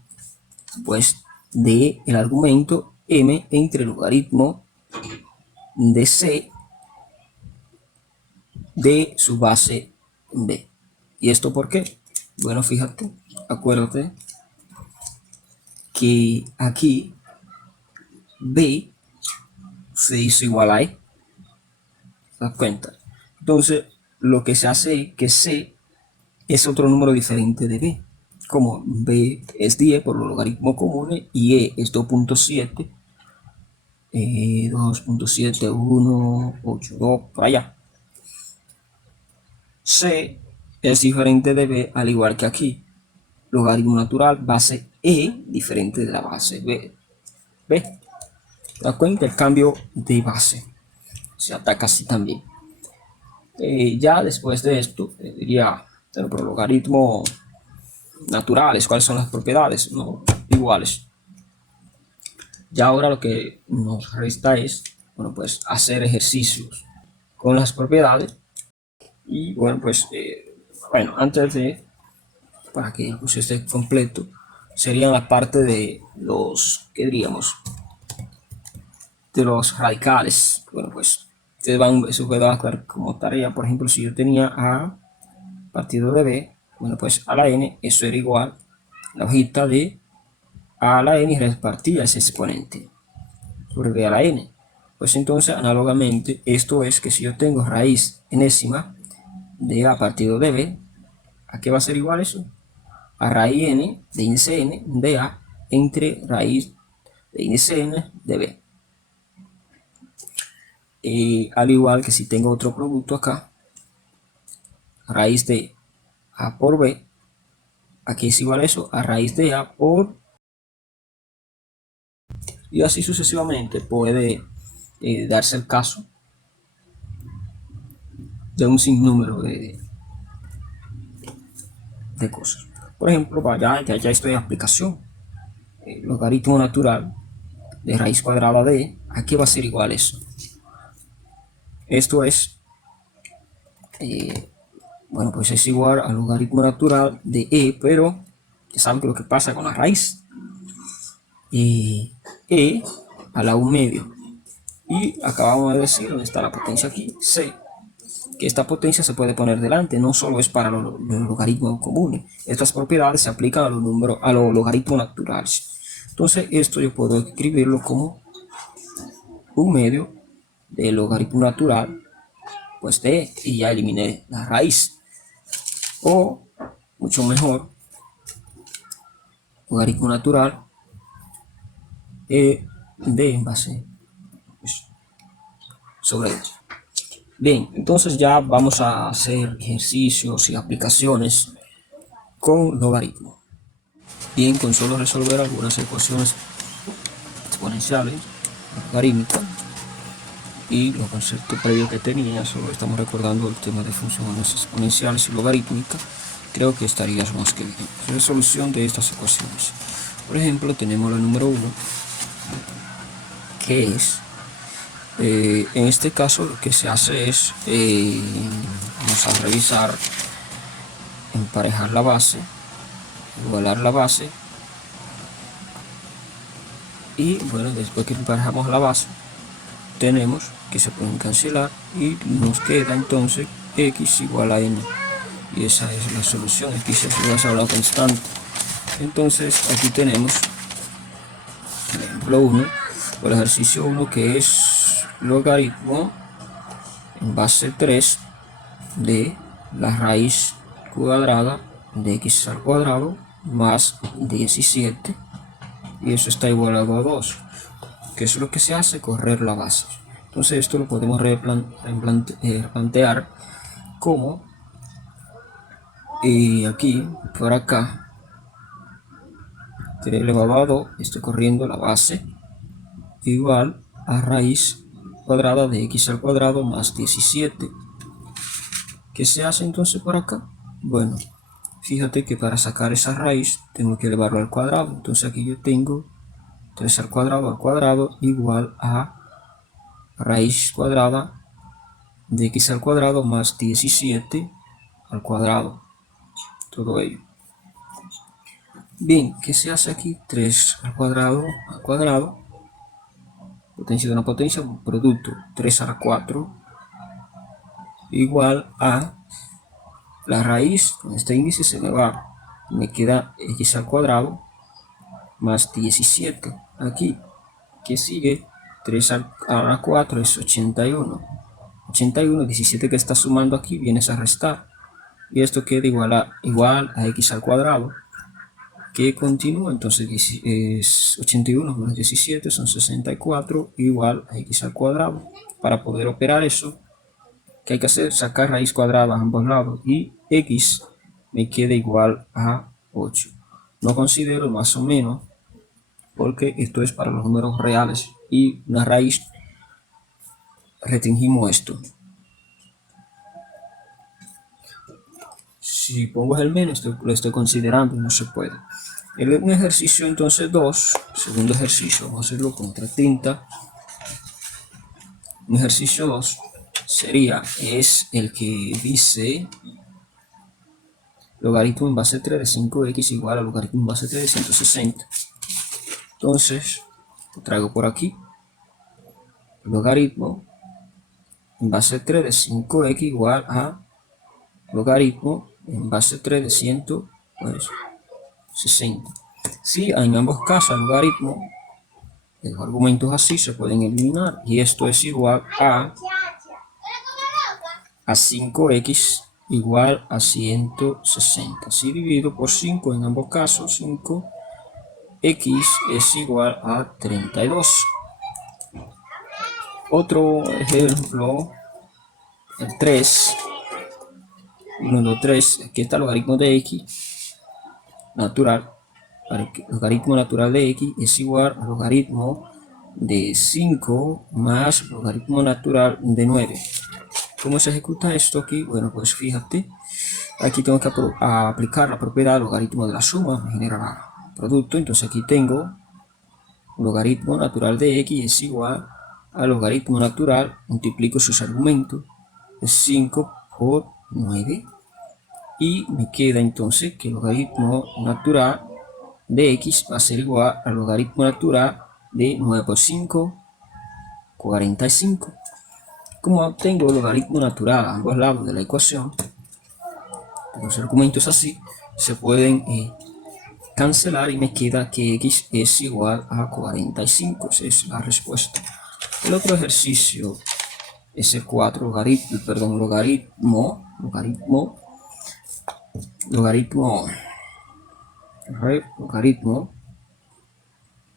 pues de el argumento m entre logaritmo de c de su base b. ¿Y esto por qué? Bueno, fíjate, acuérdate que aquí b se hizo igual a e. ¿Te das cuenta? Entonces, lo que se hace es que c es otro número diferente de b. Como b es 10 por los logaritmos comunes y e es 2.7, 2.7, por allá. C es diferente de b, al igual que aquí. Logaritmo natural, base e, diferente de la base b. ¿Ves? ¿Te das cuenta? El cambio de base se ataca así también. Ya después de esto, diría, pero por logaritmos naturales, ¿cuáles son las propiedades? ¿No? Iguales. Ya ahora lo que nos resta es, bueno, pues hacer ejercicios con las propiedades. Y bueno, pues, bueno, antes de, para que el curso esté completo, sería la parte de los, ¿qué diríamos? De los radicales. Bueno, pues, ustedes van, eso va a quedar como tarea. Por ejemplo, si yo tenía A partido de B, bueno, pues a la N, eso era igual la hojita de A a la N y repartía ese exponente sobre B a la N. Pues entonces, análogamente, esto es que si yo tengo raíz enésima de A partido de B, ¿a qué va a ser igual eso? A raíz n de índice n de A entre raíz de índice n de B. Al igual que si tengo otro producto acá, raíz de A por B, aquí es igual a eso, a raíz de A por... Y así sucesivamente puede darse el caso de un sinnúmero de cosas. Por ejemplo, ya estoy en aplicación. El logaritmo natural de raíz cuadrada de, ¿a qué va a ser igual eso? Esto es, bueno, pues es igual al logaritmo natural de e, pero ya saben que lo que pasa con la raíz. E a la 1 medio. Y acabamos de decir, ¿dónde está la potencia aquí? C. Que esta potencia se puede poner delante, no solo es para los logaritmos comunes. Estas propiedades se aplican a los logaritmos naturales. Entonces, esto yo puedo escribirlo como 1 medio del logaritmo natural, pues de, y ya eliminé la raíz. O, mucho mejor, logaritmo natural de en base pues, sobre eso. Bien, entonces ya vamos a hacer ejercicios y aplicaciones con logaritmo. Bien, con solo resolver algunas ecuaciones exponenciales, logarítmicas y los conceptos previos que tenía, solo estamos recordando el tema de funciones exponenciales y logarítmicas, creo que estarías más que bien. Resolución de estas ecuaciones. Por ejemplo, tenemos la número 1, que es, en este caso lo que se hace es, vamos a revisar, emparejar la base, igualar la base, y bueno, después que emparejamos la base, tenemos que se pueden cancelar y nos queda entonces x igual a n, y esa es la solución. X es una constante. Entonces aquí tenemos ejemplo 1, el ejercicio 1, que es logaritmo en base 3 de la raíz cuadrada de x al cuadrado más 17, y eso está igualado a 2. ¿Qué es lo que se hace? Correr la base. Entonces esto lo podemos replantear como, y aquí por acá 3 elevado a 2, estoy corriendo la base igual a raíz cuadrada de x al cuadrado más 17. ¿Qué se hace entonces por acá? Bueno, fíjate que para sacar esa raíz tengo que elevarlo al cuadrado. Entonces aquí yo tengo 3 al cuadrado igual a raíz cuadrada de x al cuadrado más 17 al cuadrado. Todo ello. Bien, ¿qué se hace aquí? 3 al cuadrado, potencia de una potencia, un producto, 3 a la 4 igual a la raíz, con este índice se me va, me queda x al cuadrado más 17. Aquí, que sigue, 3 a la 4 es 81. 81, 17 que está sumando aquí, vienes a restar. Y esto queda igual a x al cuadrado, que continúa, entonces es 81 menos 17 son 64 igual a x al cuadrado. Para poder operar eso, ¿qué hay que hacer? Sacar raíz cuadrada a ambos lados y x me queda igual a 8. No considero más o menos porque esto es para los números reales y una raíz restringimos esto. si pongo el menos, lo estoy considerando y no se puede. Un ejercicio entonces 2, segundo ejercicio, vamos a hacerlo contra tinta. Un ejercicio 2 es el que dice logaritmo en base 3 de 5x igual a logaritmo en base 3 de 160. Entonces, lo traigo por aquí. Logaritmo en base 3 de 5x igual a logaritmo en base 3 de 160. Si en ambos casos logaritmo, los argumentos así se pueden eliminar y esto es igual a 5x igual a 160. Si divido por 5 en ambos casos, 5x es igual a 32. Otro ejemplo, el 3. 1, 2, 3. Aquí está el logaritmo de x natural. Logaritmo natural de x es igual al logaritmo de 5 más logaritmo natural de 9. ¿Cómo se ejecuta esto aquí? Bueno, pues fíjate, aquí tengo que aplicar la propiedad logaritmo de la suma, me genera el producto. Entonces aquí tengo logaritmo natural de x es igual al logaritmo natural, multiplico sus argumentos, es 5 por 9, y me queda entonces que el logaritmo natural de x va a ser igual al logaritmo natural de 9 por 5, 45. Como tengo el logaritmo natural a ambos lados de la ecuación, los argumentos así se pueden cancelar y me queda que x es igual a 45. Esa es la respuesta. El otro ejercicio es el 4, logaritmo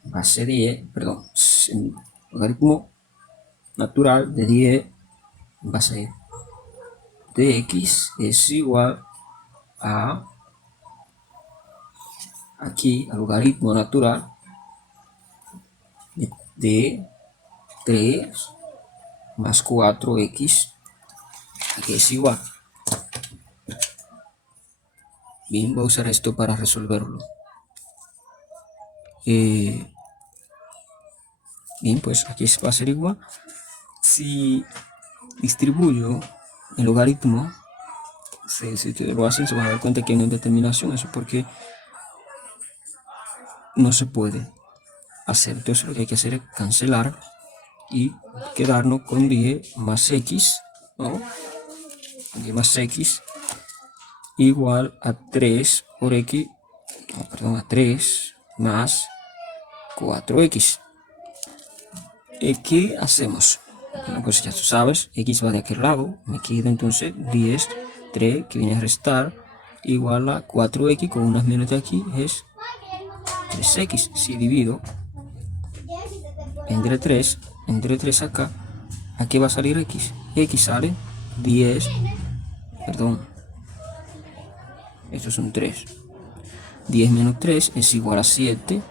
base 10, logaritmo natural de 10 base de x es igual a, aquí, al logaritmo natural de 3 más 4x, aquí es igual. Bien, voy a usar esto para resolverlo. Bien, pues aquí va a ser igual. Si distribuyo el logaritmo, si ustedes lo hacen, se van a dar cuenta que hay una indeterminación. Eso porque no se puede hacer. Entonces lo que hay que hacer es cancelar y quedarnos con 10 más x, ¿no? 10 más x igual a 3 por x, no, perdón, a 3 más 4x. ¿Qué hacemos? Bueno, pues ya tú sabes, x va de aquel lado, me queda entonces 10, 3, que viene a restar, igual a 4x, con unas menos de aquí, es 3x. Si divido entre 3 acá, aquí va a salir x. X sale 10, perdón, estos son 3. 10 menos 3 es igual a 7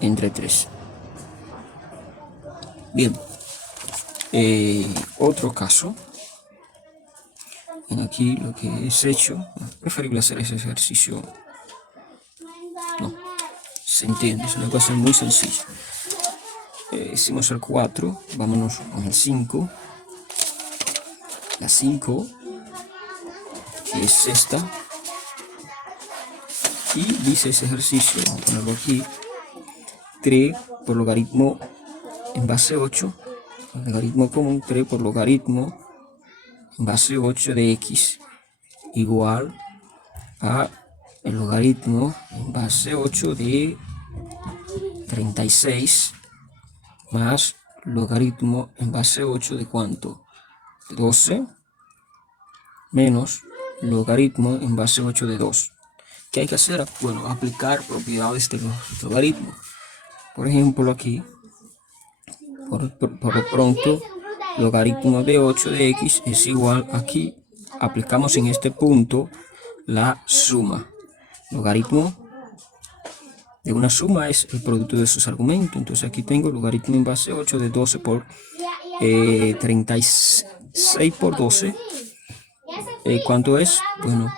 entre 3. Bien, otro caso. Aquí lo que es hecho, preferible hacer ese ejercicio. No, se entiende, es una ecuación muy sencilla. Hicimos el 4, vámonos con el 5. La 5, que es esta. Y dice ese ejercicio, vamos a ponerlo aquí, 3 por logaritmo en base 8, logaritmo común, 3 por logaritmo en base 8 de x igual a el logaritmo en base 8 de 36 más logaritmo en base 8 de ¿cuánto? 12 menos logaritmo en base 8 de 2. ¿Qué hay que hacer? Bueno, aplicar propiedades de los logaritmos. Por ejemplo, aquí, por lo pronto, logaritmo de 8 de x es igual, aquí aplicamos en este punto la suma. Logaritmo de una suma es el producto de sus argumentos. Entonces aquí tengo logaritmo en base 8 de 12 por 36 por 12. ¿Cuánto es? Bueno,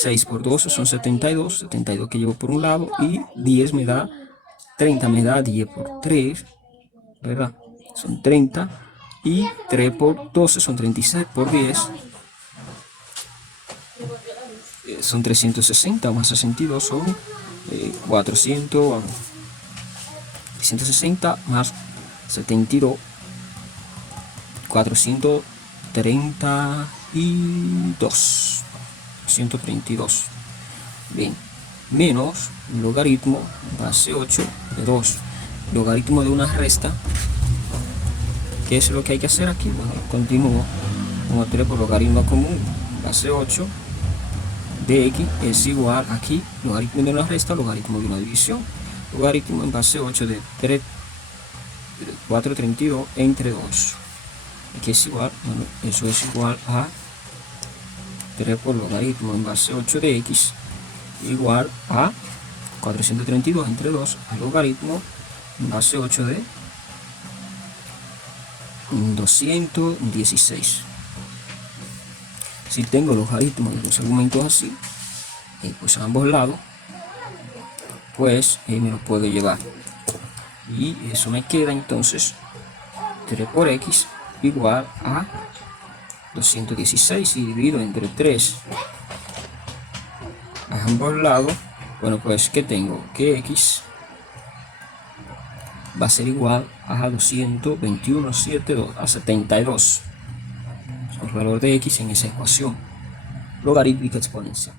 6 por 12 son 72, 72 que llevo por un lado, y 10 me da 30, me da 10 por 3, ¿verdad? Son 30, y 3 por 12 son 36 por 10, son 360 más 62 son 400, vamos, 360 más 72, 432, 132. Bien, menos logaritmo base 8 de 2, logaritmo de una resta. ¿Qué es lo que hay que hacer aquí? Bueno, continúo con 3 por logaritmo común, base 8 de x es igual, aquí, logaritmo de una resta, logaritmo de una división, logaritmo en base 8 de 432 entre 2, que es igual, bueno, eso es igual a 3 por logaritmo en base 8 de x, igual a 432 entre 2, al logaritmo en base 8 de 216. Si tengo logaritmos de los argumentos así, pues a ambos lados, pues me lo puedo llevar. Y eso me queda entonces 3 por x igual a 216, y dividido entre 3 a ambos lados, bueno, pues que tengo que x va a ser igual a 221,72, a 72, el valor de x en esa ecuación logarítmica exponencial.